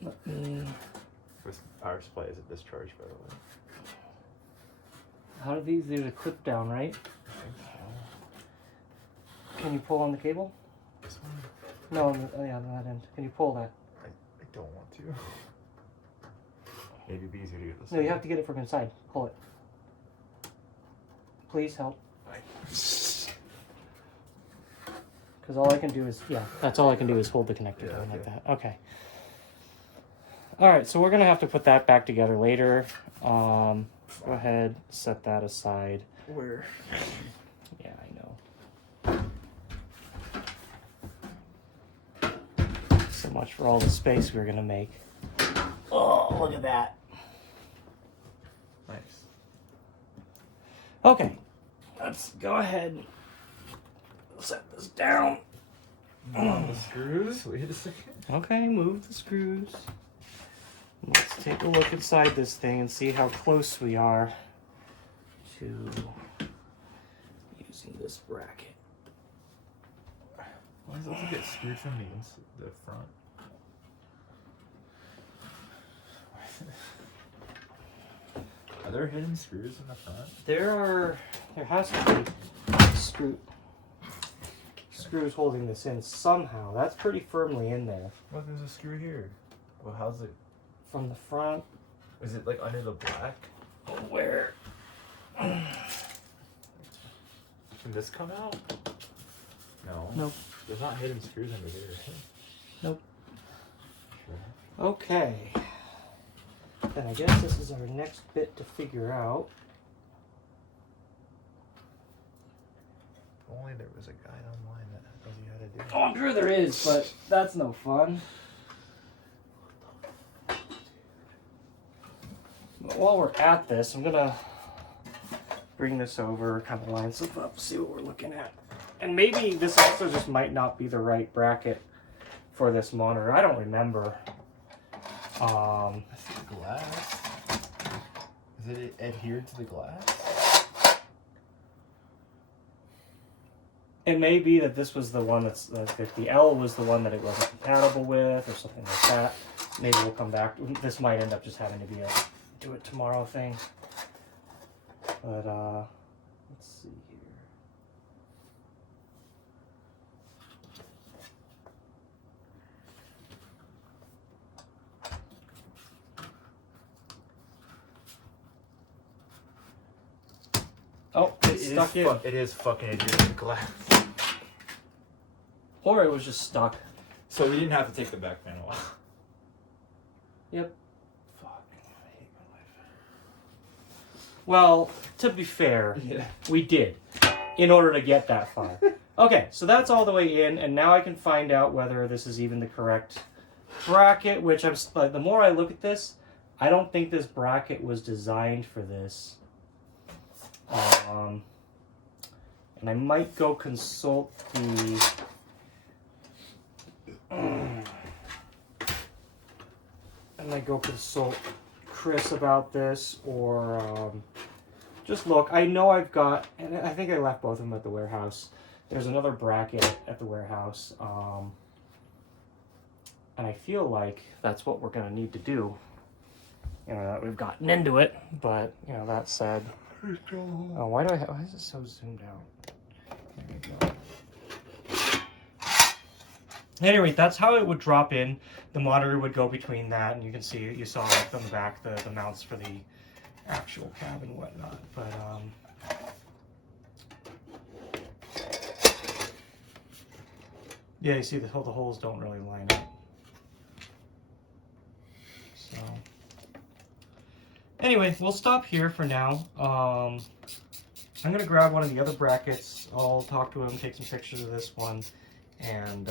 Let me... This power supply is a discharge, by the way. How do these? There's a clip down, right? I think so. Can you pull on the cable? This one? No, oh yeah, on that end. Can you pull that? I don't want to. Maybe it'd be easier to get this. No, you have to get it from inside. Pull it. Please help. Because all I can do is, yeah, that's all I can do is hold the connector down like that. Okay. All right, so we're going to have to put that back together later. Go ahead, set that aside. Where? Yeah, I know. So much for all the space we're going to make. Oh, look at that. Nice. Okay, let's go ahead and set this down. On the screws? Wait a second. Okay, move the screws. Let's take a look inside this thing and see how close we are to using this bracket. Why does it have to get screwed from the front? Are there hidden screws in the front? There has to be screws holding this in somehow. That's pretty firmly in there. Well, there's a screw here. Well, how's it? From the front. Is it like under the black? Where? Can this come out? No. Nope. There's not hidden screws under there. Right? Nope. Sure. Okay. Then I guess this is our next bit to figure out. If only there was a guide online that tells you how to do it. Oh, I'm sure there is, but that's no fun. But while we're at this, I'm gonna bring this over, kind of line stuff up, see what we're looking at. And maybe this also just might not be the right bracket for this monitor. I don't remember. I see the glass. Is it adhered to the glass? It may be that this was the one that the L was the one that it wasn't compatible with, or something like that. Maybe we'll come back. This might end up just having to be a do it tomorrow thing. But let's see here. Oh, it's stuck in. It is fucking adhered to the glass. Or it was just stuck. So we didn't have to take the back panel off. Yep. Fuck. I hate my life. Well, to be fair, Yeah. we did in order to get that far. Okay, so that's all the way in, and now I can find out whether this is even the correct bracket, which I'm like, the more I look at this, I don't think this bracket was designed for this. And I might go consult the Chris about this, or just look. I know I've got, and I think I left both of them at the warehouse. There's another bracket at the warehouse, and I feel like that's what we're gonna need to do. You know, we've gotten into it, but you know, that said, oh, why is it so zoomed out? There we go. Anyway, that's how it would drop in. The monitor would go between that, and you can see, you saw like on the back the mounts for the actual cab and whatnot. But yeah, you see the holes don't really line up. So anyway, we'll stop here for now. I'm gonna grab one of the other brackets. I'll talk to him, take some pictures of this one, and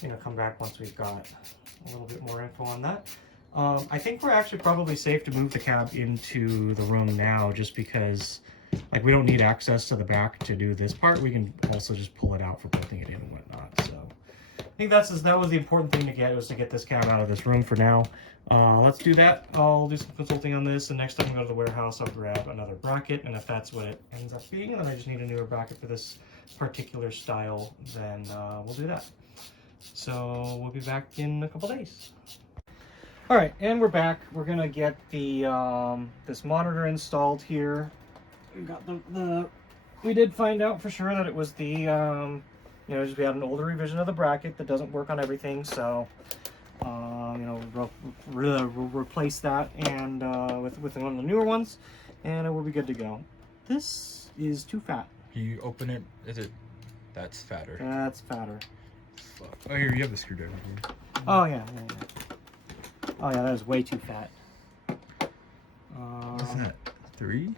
you know, come back once we've got a little bit more info on that. I think we're actually probably safe to move the cab into the room now, just because like we don't need access to the back to do this part. We can also just pull it out for bolting it in and whatnot. So think that was the important thing to get, was to get this cab out of this room for now. Let's do that. I'll do some consulting on this, and next time we go to the warehouse, I'll grab another bracket, and if that's what it ends up being, then I just need a newer bracket for this particular style, then we'll do that. So we'll be back in a couple days. All right, and we're back. We're gonna get the this monitor installed here. We got we did find out for sure that it was the you know, just we had an older revision of the bracket that doesn't work on everything, so you know, we'll replace that and with one of the newer ones, and it will be good to go. This is too fat. Can you open it? Is it? That's fatter. That's fatter. Fuck. Oh, here you have the screwdriver here. Oh yeah. Oh yeah, that is way too fat. Isn't that 3?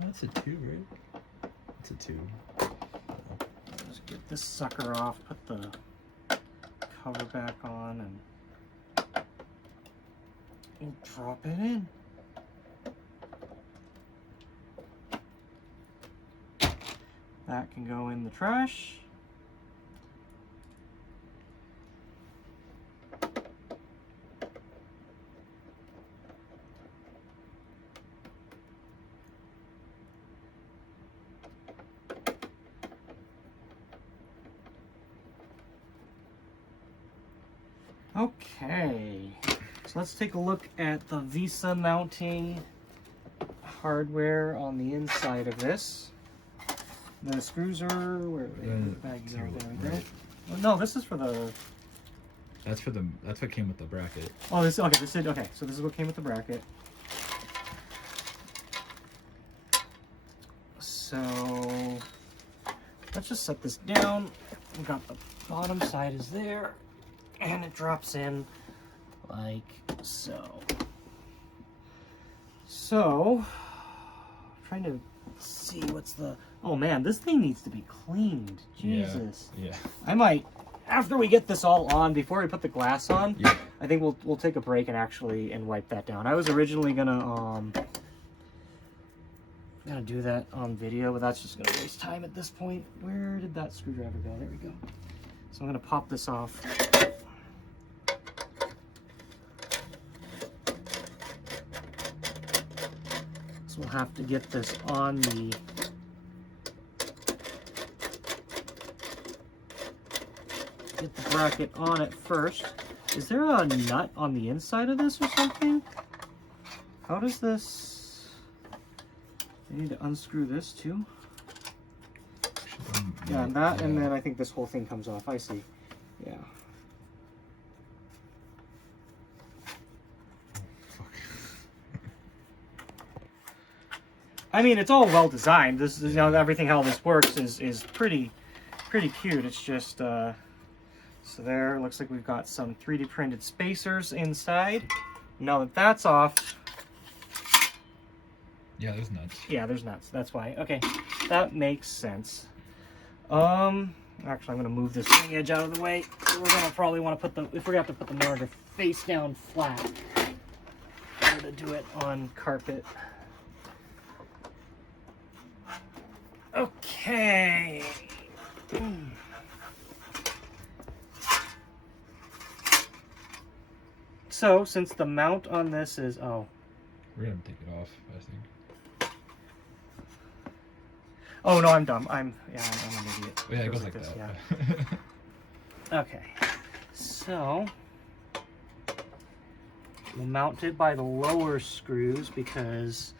That's a 2, right? It's a 2. Just get this sucker off, put the cover back on, and drop it in. That can go in the trash. Okay, so let's take a look at the Visa mounting hardware on the inside of this. The screws are where are they? The baggies out there. Right. Well, no, this is for the. That's for the. That's what came with the bracket. Oh, this okay. This is okay. So this is what came with the bracket. So let's just set this down. We got the bottom side is there. And it drops in like so. So, trying to see what's the... Oh man, this thing needs to be cleaned. Jesus. Yeah. I might, after we get this all on, before we put the glass on, Yeah. I think we'll take a break and wipe that down. I was originally gonna do that on video, but that's just gonna waste time at this point. Where did that screwdriver go? There we go. So I'm gonna pop this off. So we'll have to get this on the bracket on it first. Is there a nut on the inside of this or something? How does this... I need to unscrew this too. Yeah, and that, and then I think this whole thing comes off. I see. Yeah. I mean, it's all well designed. This is, you know, everything how this works is pretty cute. It's just so there. Looks like we've got some 3D printed spacers inside. Now that that's off. Yeah, there's nuts. Yeah, there's nuts. That's why. Okay, that makes sense. Actually, I'm gonna move this thing edge out of the way. We're gonna probably want to put the, if we're gonna have to put the monitor face down flat, I'm gonna do it on carpet. Okay. So, since the mount on this is, oh. We're gonna take it off, I think. Oh no, I'm dumb. I'm an idiot. Oh, yeah, it goes like this, that. Yeah. Okay. So, we'll mount it by the lower screws because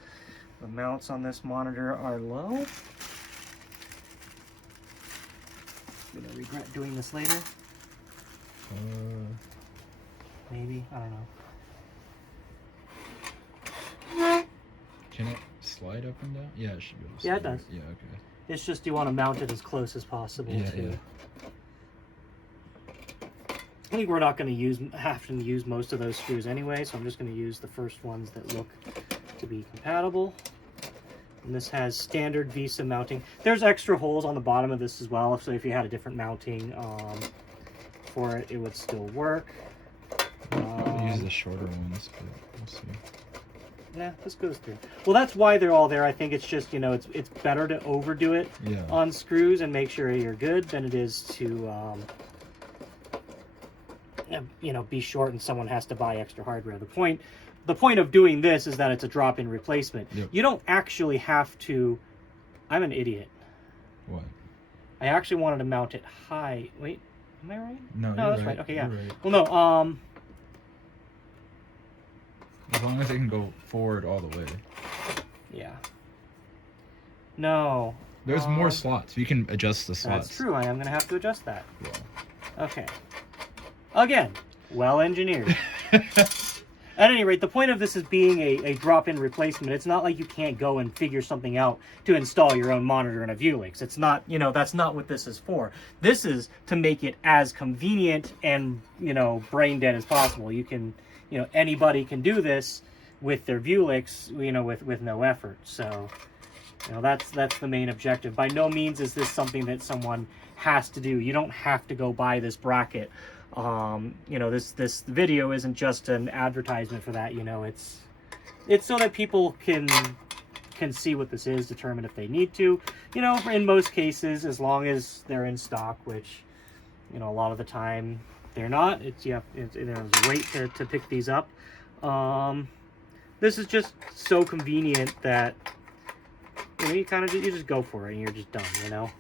the mounts on this monitor are low. I'm gonna regret doing this later. Maybe, I don't know. Can it slide up and down? Yeah, it should be able to slide. Yeah, it does. Yeah, okay. It's just you want to mount it as close as possible. Yeah, to... yeah. I think we're not going to have to use most of those screws anyway, so I'm just going to use the first ones that look to be compatible. And this has standard Visa mounting. There's extra holes on the bottom of this as well, so if you had a different mounting for it, it would still work. We'll use the shorter ones, but we'll see. Nah, this goes through. Well, that's why they're all there. I think it's just, you know, it's better to overdo it on screws and make sure you're good than it is to, you know, be short and someone has to buy extra hardware. The point of doing this is that it's a drop-in replacement. Yep. You don't actually have to. I'm an idiot. What? I actually wanted to mount it high. Wait, am I right? No, that's right. Okay, yeah. Right. Well, no. As long as it can go forward all the way. Yeah. No. There's more slots. You can adjust the slots. That's true. I am going to have to adjust that. Yeah. Okay. Again, well engineered. At any rate, the point of this is being a drop-in replacement. It's not like you can't go and figure something out to install your own monitor in a Vewlix. It's not, you know, that's not what this is for. This is to make it as convenient and, you know, brain dead as possible. You can, you know, anybody can do this with their Vewlix, you know, with no effort. So, you know, that's the main objective. By no means is this something that someone has to do. You don't have to go buy this bracket. You know, this video isn't just an advertisement for that. You know, it's so that people can see what this is, determine if they need to. You know, in most cases, as long as they're in stock, which, you know, a lot of the time they're not. There's a wait to pick these up. This is just so convenient that, you know, you just go for it and you're just done. You know.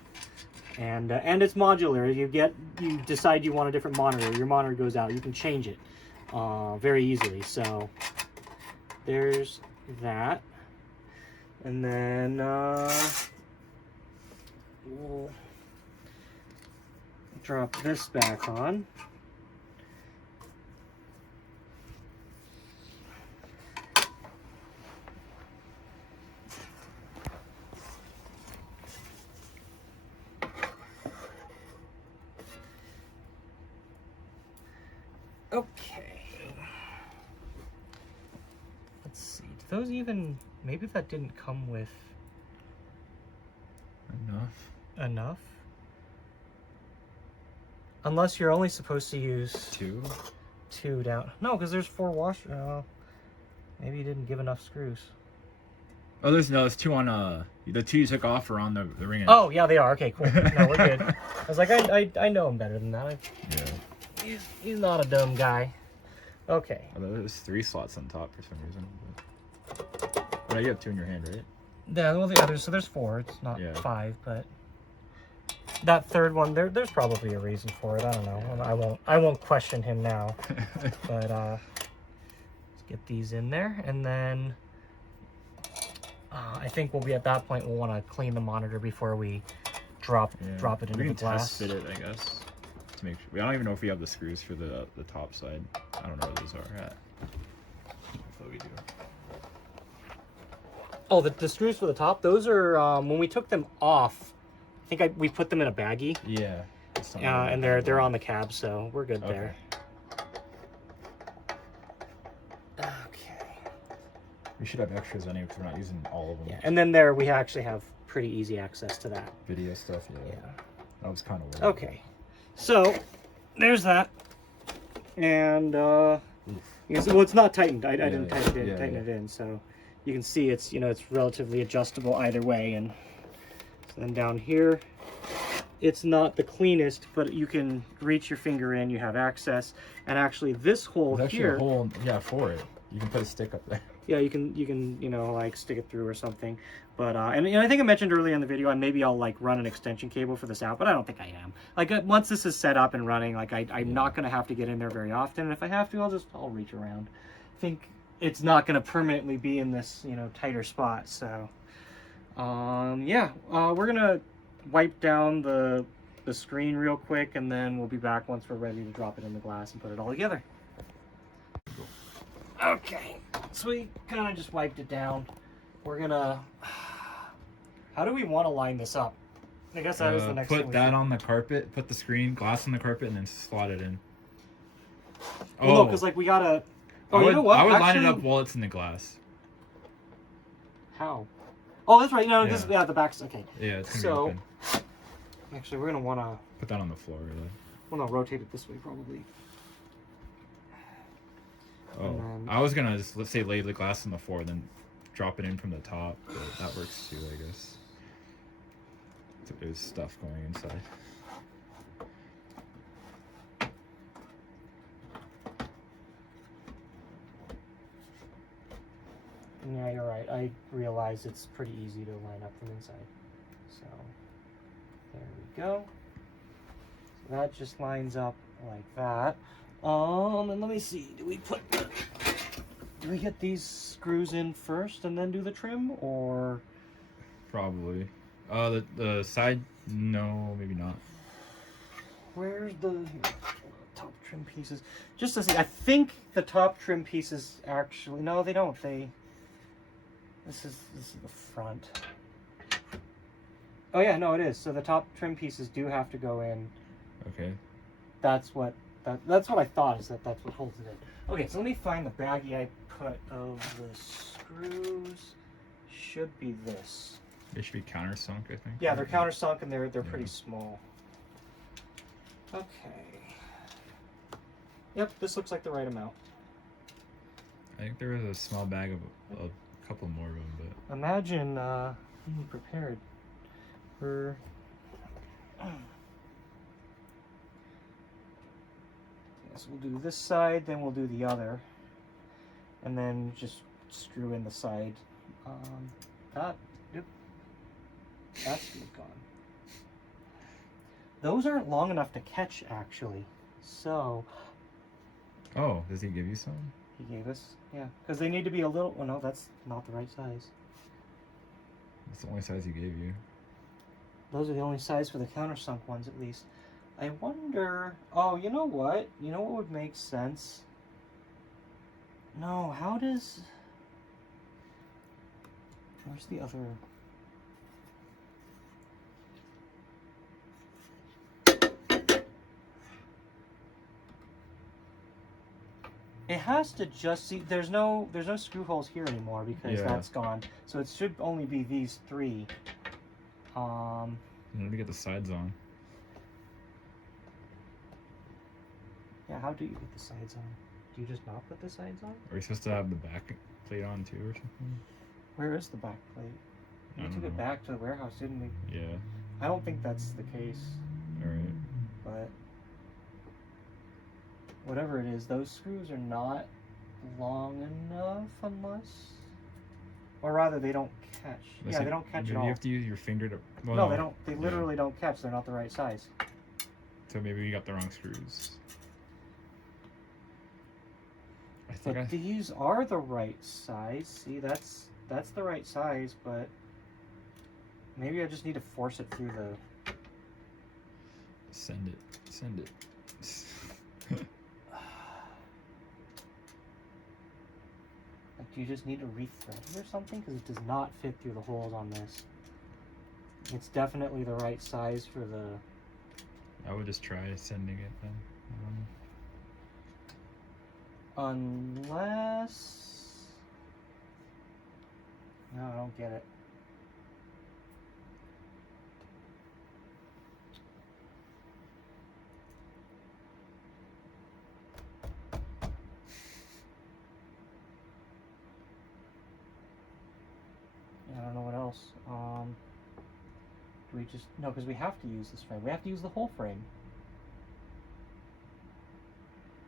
And it's modular. You decide you want a different monitor. Your monitor goes out. You can change it very easily. So there's that. And then we'll drop this back on. Okay. Let's see. Do those even... Maybe that didn't come with... Enough? Unless you're only supposed to use... Two down. No, because there's 4 washers. Maybe you didn't give enough screws. Oh, there's 2 on... The 2 you took off are on the ring end. Oh, yeah, they are. Okay, cool. No, we're good. I was like, I know him better than that. Yeah. He's not a dumb guy. Okay. Oh, there's 3 slots on top for some reason. But you have 2 in your hand, right? Yeah, well, the others, so there's 4. It's not 5, but that third one, there's probably a reason for it. I don't know. I won't question him now. But let's get these in there, and then I think we'll be at that point. We'll want to clean the monitor before we drop it into the glass. We can test fit it, I guess. To make sure. I don't even know if we have the screws for the top side. I don't know where those are at. Hopefully we do. Oh, the screws for the top, those are when we took them off. I think we put them in a baggie. Yeah. And they're on the cab, so we're good there. Okay. We should have extras on it because we're not using all of them. Yeah, and then there we actually have pretty easy access to that. Video stuff, yeah. That was kind of weird. Okay. So, there's that. And, well, it's not tightened. I didn't tighten it in, so you can see it's, you know, it's relatively adjustable either way. And so then down here, it's not the cleanest, but you can reach your finger in, you have access. And actually this hole There's here... actually a hole, for it. You can put a stick up there. Yeah, you can, you know, like stick it through or something. But, and I think I mentioned earlier in the video, and maybe I'll like run an extension cable for this out, but I don't think I am. Like once this is set up and running, like I'm not going to have to get in there very often. And if I have to, I'll reach around. I think it's not going to permanently be in this, you know, tighter spot. So, yeah, we're going to wipe down the screen real quick, and then we'll be back once we're ready to drop it in the glass and put it all together. Okay, so we kind of just wiped it down. We're gonna... How do we want to line this up? I guess that was the next thing. Put that on the carpet, put the screen glass on the carpet, and then slot it in. Well, no, because like we gotta... Oh, you know what? I would line it up while it's in the glass. How? Oh, that's right. No, this the back's... Okay. Yeah, it's gonna be open. Actually, we're gonna want to... Put that on the floor, really. Well, no, rotate it this way, probably. Oh, then, I was gonna just, let's say, lay the glass on the floor, then drop it in from the top, but that works too, I guess. So there's stuff going inside. yeah, you're right. I realize it's pretty easy to line up from inside. So there we go. So that just lines up like that. And let me see. Do we get these screws in first and then do the trim, or? Probably. The side, no, maybe not. Where's the top trim pieces? Just to see, I think the top trim pieces actually, no, they don't. This is the front. Oh yeah, no, it is. So the top trim pieces do have to go in. Okay. That's what I thought, is that's what holds it in. Okay, so let me find the baggie I put of the screws. Should be this. They should be countersunk, I think. Yeah, they're countersunk and they're pretty small. Okay. Yep, this looks like the right amount. I think there was a small bag of a couple more of them, but Imagine being prepared for. Yes, we'll do this side, then we'll do the other, and then just screw in the side. Yep, that screw's gone. Those aren't long enough to catch, actually. So. Oh, does he give you some? He gave us, yeah, because they need to be a little. Oh no, that's not the right size. That's the only size he gave you. Those are the only size for the countersunk ones, at least. I wonder. Oh, you know what? You know what would make sense? No, how does? Where's the other? It has to just see. There's no screw holes here anymore because that's gone. So it should only be these three. You need to get the sides on. Yeah, how do you get the sides on? Do you just not put the sides on? Are you supposed to have the back plate on too, or something? Where is the back plate? We took it back to the warehouse, didn't we? Yeah. I don't think that's the case. All right. But whatever it is, those screws are not long enough unless, or rather, they don't catch. Yeah, they don't catch at all. You have to use your finger to. Well, no, they don't. They literally don't catch. They're not the right size. So maybe you got the wrong screws. But these are the right size. See, that's the right size, but maybe I just need to force it through the. Send it. Do you just need to rethread it or something? Because it does not fit through the holes on this. It's definitely the right size for the. I would just try sending it then. Unless. No, I don't get it. I don't know what else. Do we just... No, because we have to use this frame. We have to use the whole frame.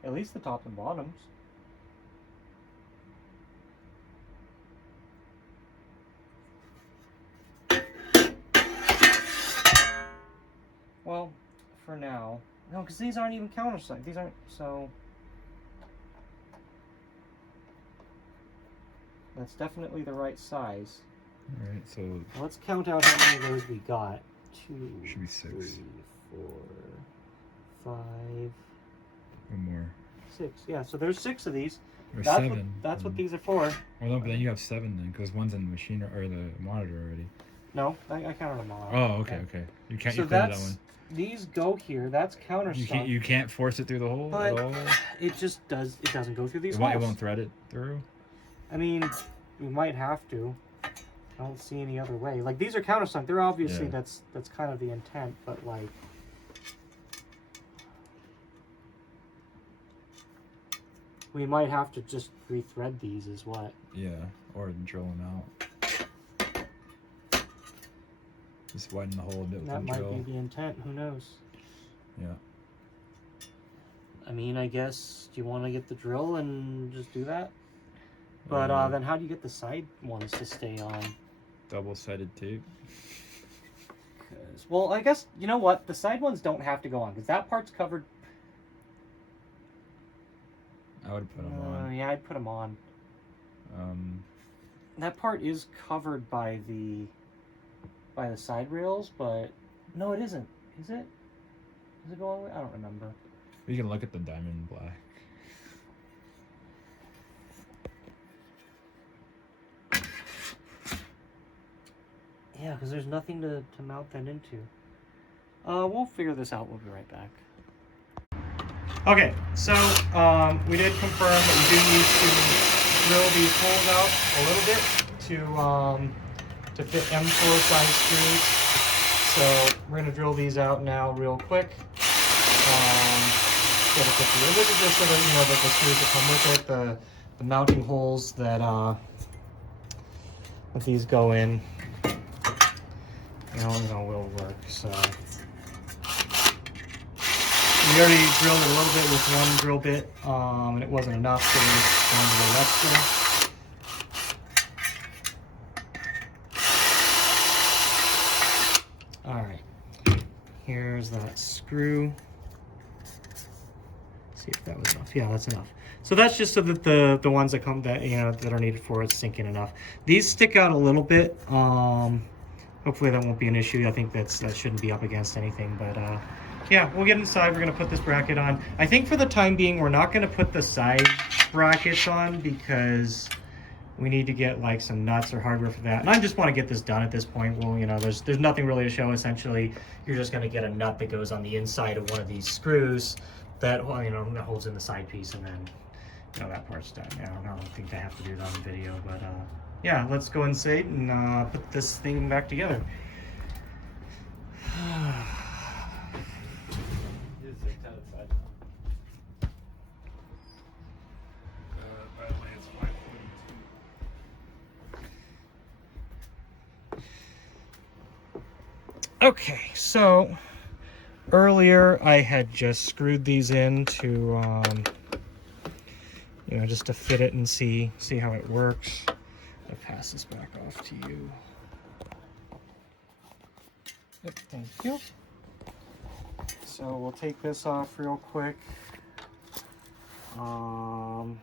At least the top and bottoms. Well, for now. No, because these aren't even countersunk. These aren't... So... That's definitely the right size. Alright, so Let's count out how many of those we got. 2, should be 6. 3, 4, 5. One more. 6. Yeah, so there's 6 of these. Or That's 7. That's what these are for. Well, no, but then you have 7 then, because one's in the machine or the monitor already. No, I counted them all. Oh, okay, okay. You can't. So you printed that one. These go here. That's countersunk. You can't force it through the hole But at all. it just does. It doesn't go through these It holes. won't thread it through. I mean, we might have to. I don't see any other way. Like, these are countersunk. They're obviously, that's kind of the intent, but like... We might have to just rethread these is what. Yeah, or drill them out. Just widen the hole a bit with That the might drill. be the intent, who knows? Yeah. I mean, I guess, do you want to get the drill and just do that? But then how do you get the side ones to stay on? Double-sided tape. Well, I guess, you know what? The side ones don't have to go on, because that part's covered. I would put them on. Yeah, I'd put them on. That part is covered by the side rails, but no, it isn't. Is it? Does it go all the way? I don't remember. You can look at the diamond black. Yeah, because there's nothing to mount that into. We'll figure this out. We'll be right back. Okay, so we did confirm that we do need to drill these holes out a little bit to fit M4 size screws. So we're going to drill these out now real quick. Get a picture. And this is just so that you know that the screws that come with it, the mounting holes that these go in. Will work. So we already drilled it a little bit with one drill bit, and it wasn't enough, so we're just going a little extra. All right, here's that screw. See if that was enough. Yeah, that's enough. So that's just so that the ones that come that that are needed for it sink in enough. These stick out a little bit. Hopefully that won't be an issue. I think that shouldn't be up against anything, but yeah, we'll get inside. We're gonna put this bracket on. I think for the time being, we're not gonna put the side brackets on because we need to get like some nuts or hardware for that. And I just want to get this done at this point. Well, there's nothing really to show. Essentially, you're just gonna get a nut that goes on the inside of one of these screws that that holds in the side piece, and then that part's done. I don't think they have to do that on video, but yeah, let's go inside and put this thing back together. Okay, so earlier I had just screwed these in to just to fit it and see how it works. I'll pass this back off to you. Yep, thank you. So we'll take this off real quick. I'll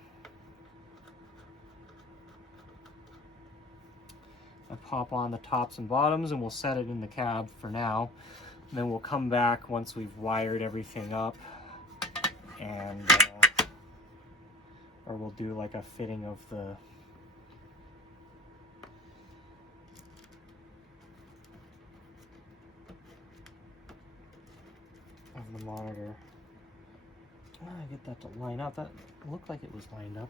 pop on the tops and bottoms and we'll set it in the cab for now. And then we'll come back once we've wired everything up and or we'll do like a fitting of the monitor. How do I get that to line up? That looked like it was lined up.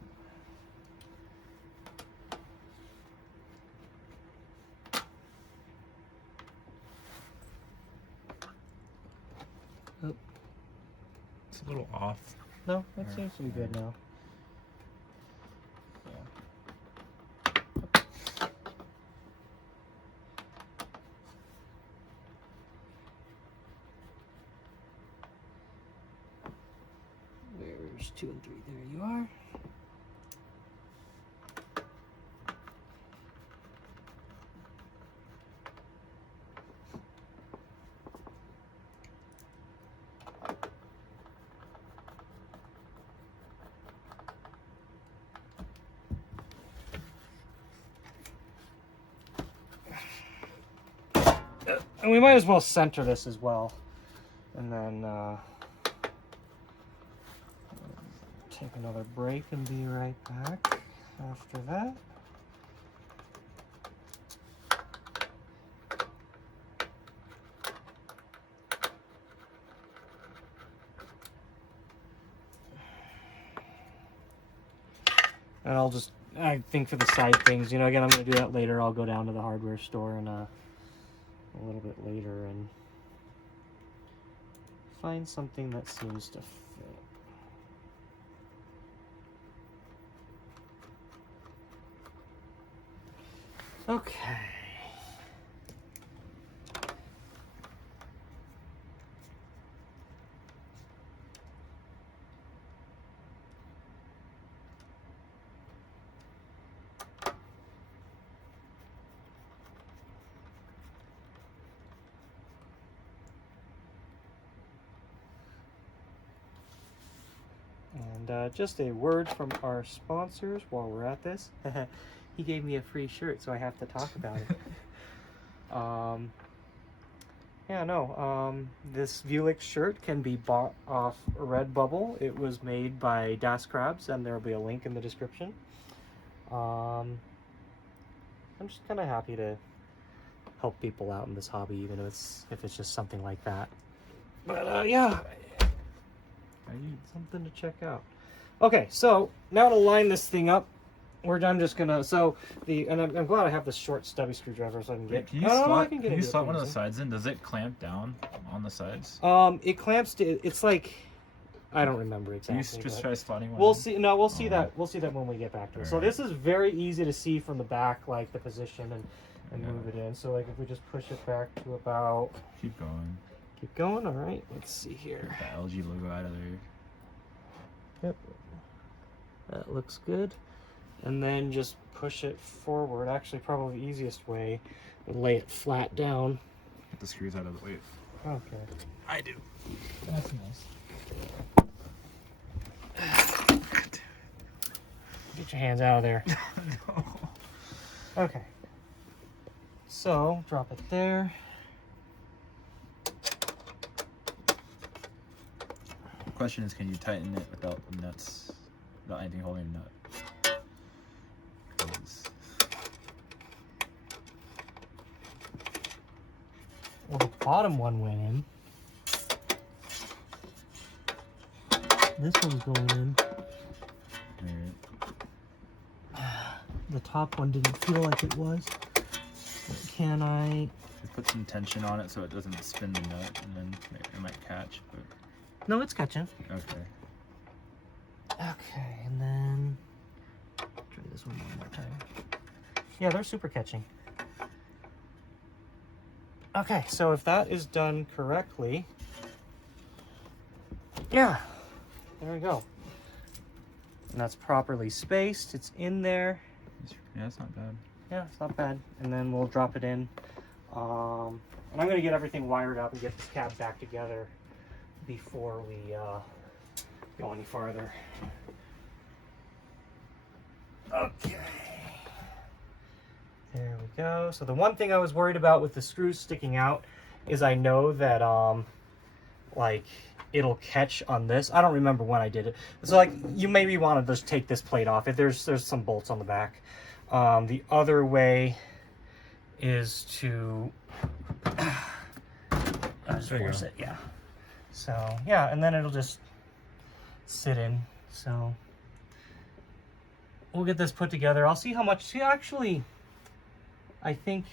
Oh. It's a little off. No, that seems to be good now. Where's 2 and 3? There you are. And we might as well center this as well. And then take another break and be right back after that. And I think for the side things, again, I'm going to do that later. I'll go down to the hardware store and a little bit later and find something that seems to fit. Okay. And just a word from our sponsors while we're at this. He gave me a free shirt, so I have to talk about it. Yeah, no, this Vewlix shirt can be bought off Redbubble. It was made by Das Crabs, and there will be a link in the description. I'm just kind of happy to help people out in this hobby, even if it's just something like that. But yeah, I need something to check out. Okay, so now to line this thing up, I'm just gonna, and I'm glad I have this short stubby screwdriver so I can get. Can you slot one of the sides in? Does it clamp down on the sides? It clamps to. It's like, I don't remember exactly. You just try slotting one. We'll see. No, we'll see that. We'll see that when we get back to it. So Alright. this is very easy to see from the back, like the position and move it in. So like if we just push it back to about. Keep going. Keep going. All right. Let's see here. Get the LG logo out of there. Yep. That looks good. And then just push it forward. Actually, probably the easiest way, lay it flat down. Get the screws out of the way. Okay. I do. That's nice. Get your hands out of there. No. Okay. So, drop it there. The question is, can you tighten it without the nuts, without anything holding the nut? Well, the bottom one went in. This one's going in. The top one didn't feel like it was. Can I... Just put some tension on it so it doesn't spin the nut, and then it might catch, but... No, it's catching. Okay. Okay, and then... Try this one more time. Yeah, they're super catching. Okay, so if that is done correctly... Yeah, there we go. And that's properly spaced. It's in there. Yeah, it's not bad. Yeah, it's not bad. And then we'll drop it in. And I'm going to get everything wired up and get this cab back together before we go any farther. Okay. There we go. So the one thing I was worried about with the screws sticking out is I know that like it'll catch on this. I don't remember when I did it. So like you maybe want to just take this plate off. If there's some bolts on the back. The other way is to just force it, yeah. So yeah, and then it'll just sit in. So we'll get this put together. I'll see how much. See, actually, I think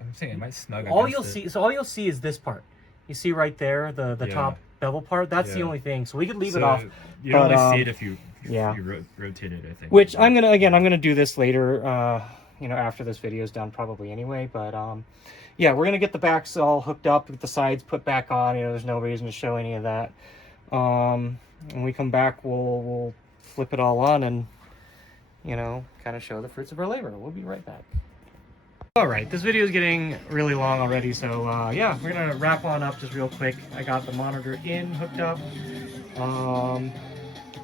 I'm thinking it might snug. all you'll see. So all you'll see is this part. You see right there, the Yeah. top bevel part. That's the Yeah. only thing. So we could leave it off. You but, only see it if you yeah. rotate it, I think. Which I'm gonna do this later. You know, after this video is done, probably anyway. But yeah, we're gonna get the backs all hooked up, get the sides put back on. You know, there's no reason to show any of that. When we come back, we'll flip it all on and, you know, kind of show the fruits of our labor. We'll be right back. All right, this video is getting really long already, so yeah, we're gonna wrap on up just real quick. I got the monitor in, hooked up,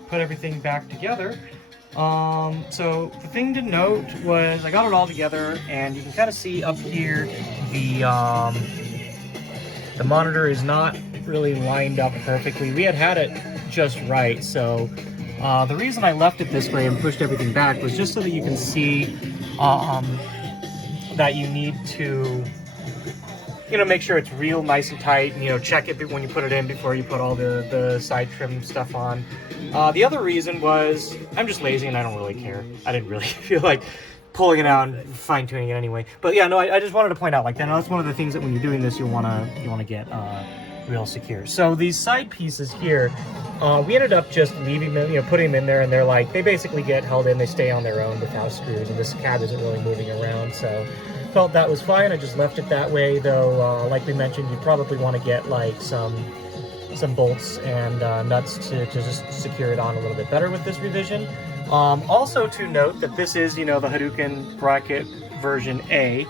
put everything back together. So the thing to note was I got it all together, and you can kind of see up here the monitor is not really lined up perfectly. We had it just right, so the reason I left it this way and pushed everything back was just so that you can see that you need to, you know, make sure it's real nice and tight, and, you know, check it when you put it in before you put all the side trim stuff on. The other reason was I'm just lazy and I don't really care. I didn't really feel like pulling it out and fine-tuning it anyway. But yeah, no, I just wanted to point out, like, that's one of the things that when you're doing this, you want to get real secure. So these side pieces here, we ended up just leaving them, you know, putting them in there, and they're like, they basically get held in, they stay on their own without screws, and this cab isn't really moving around, so felt that was fine. I just left it that way, though, like we mentioned, you probably want to get like some bolts and nuts to just secure it on a little bit better with this revision. Also to note that this is, you know, the Hadouken bracket version A,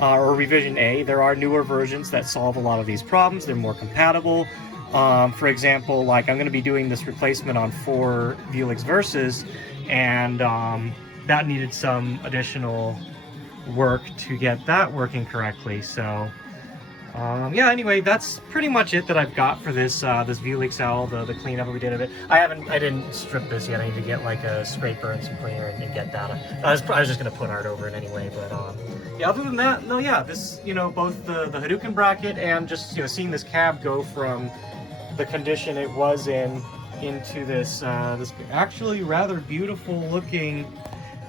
or revision A. There are newer versions that solve a lot of these problems. They're more compatible. For example, like I'm going to be doing this replacement on 4 Vewlix Versus, and that needed some additional work to get that working correctly. So yeah, anyway, that's pretty much it that I've got for this this Vewlix L, the cleanup we did of it. I didn't strip this yet. I need to get like a scraper and some cleaner and get that. I was just gonna put art over it anyway, but yeah, other than that, no, yeah, this, you know, both the Hadouken bracket and just, you know, seeing this cab go from the condition it was in into this this actually rather beautiful looking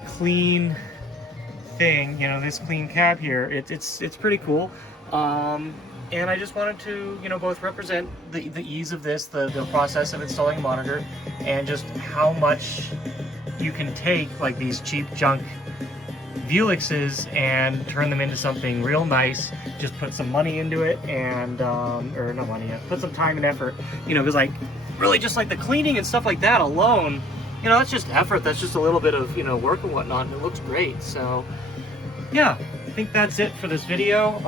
clean thing, you know, this clean cab here. It's pretty cool. And I just wanted to, you know, both represent the ease of this, the process of installing a monitor, and just how much you can take like these cheap junk Vewlixes and turn them into something real nice. Just put some money into it, and or not money, put some time and effort, you know, because like really just like the cleaning and stuff like that alone, you know, that's just effort. That's just a little bit of, you know, work and whatnot, and it looks great. So yeah, I think that's it for this video.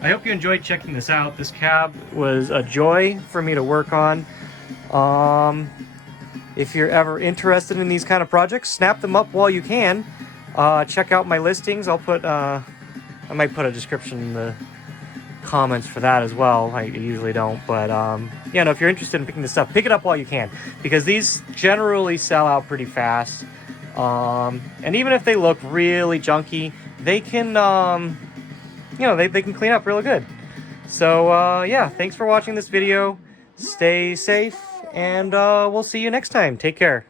I hope you enjoyed checking this out. This cab was a joy for me to work on. If you're ever interested in these kind of projects, snap them up while you can. Check out my listings. I'll put, I might put a description in the comments for that as well. I usually don't, but yeah, no, if you're interested in picking this up, pick it up while you can, because these generally sell out pretty fast. And even if they look really junky, they can, you know, they can clean up really good. So yeah, thanks for watching this video. Stay safe, and we'll see you next time. Take care.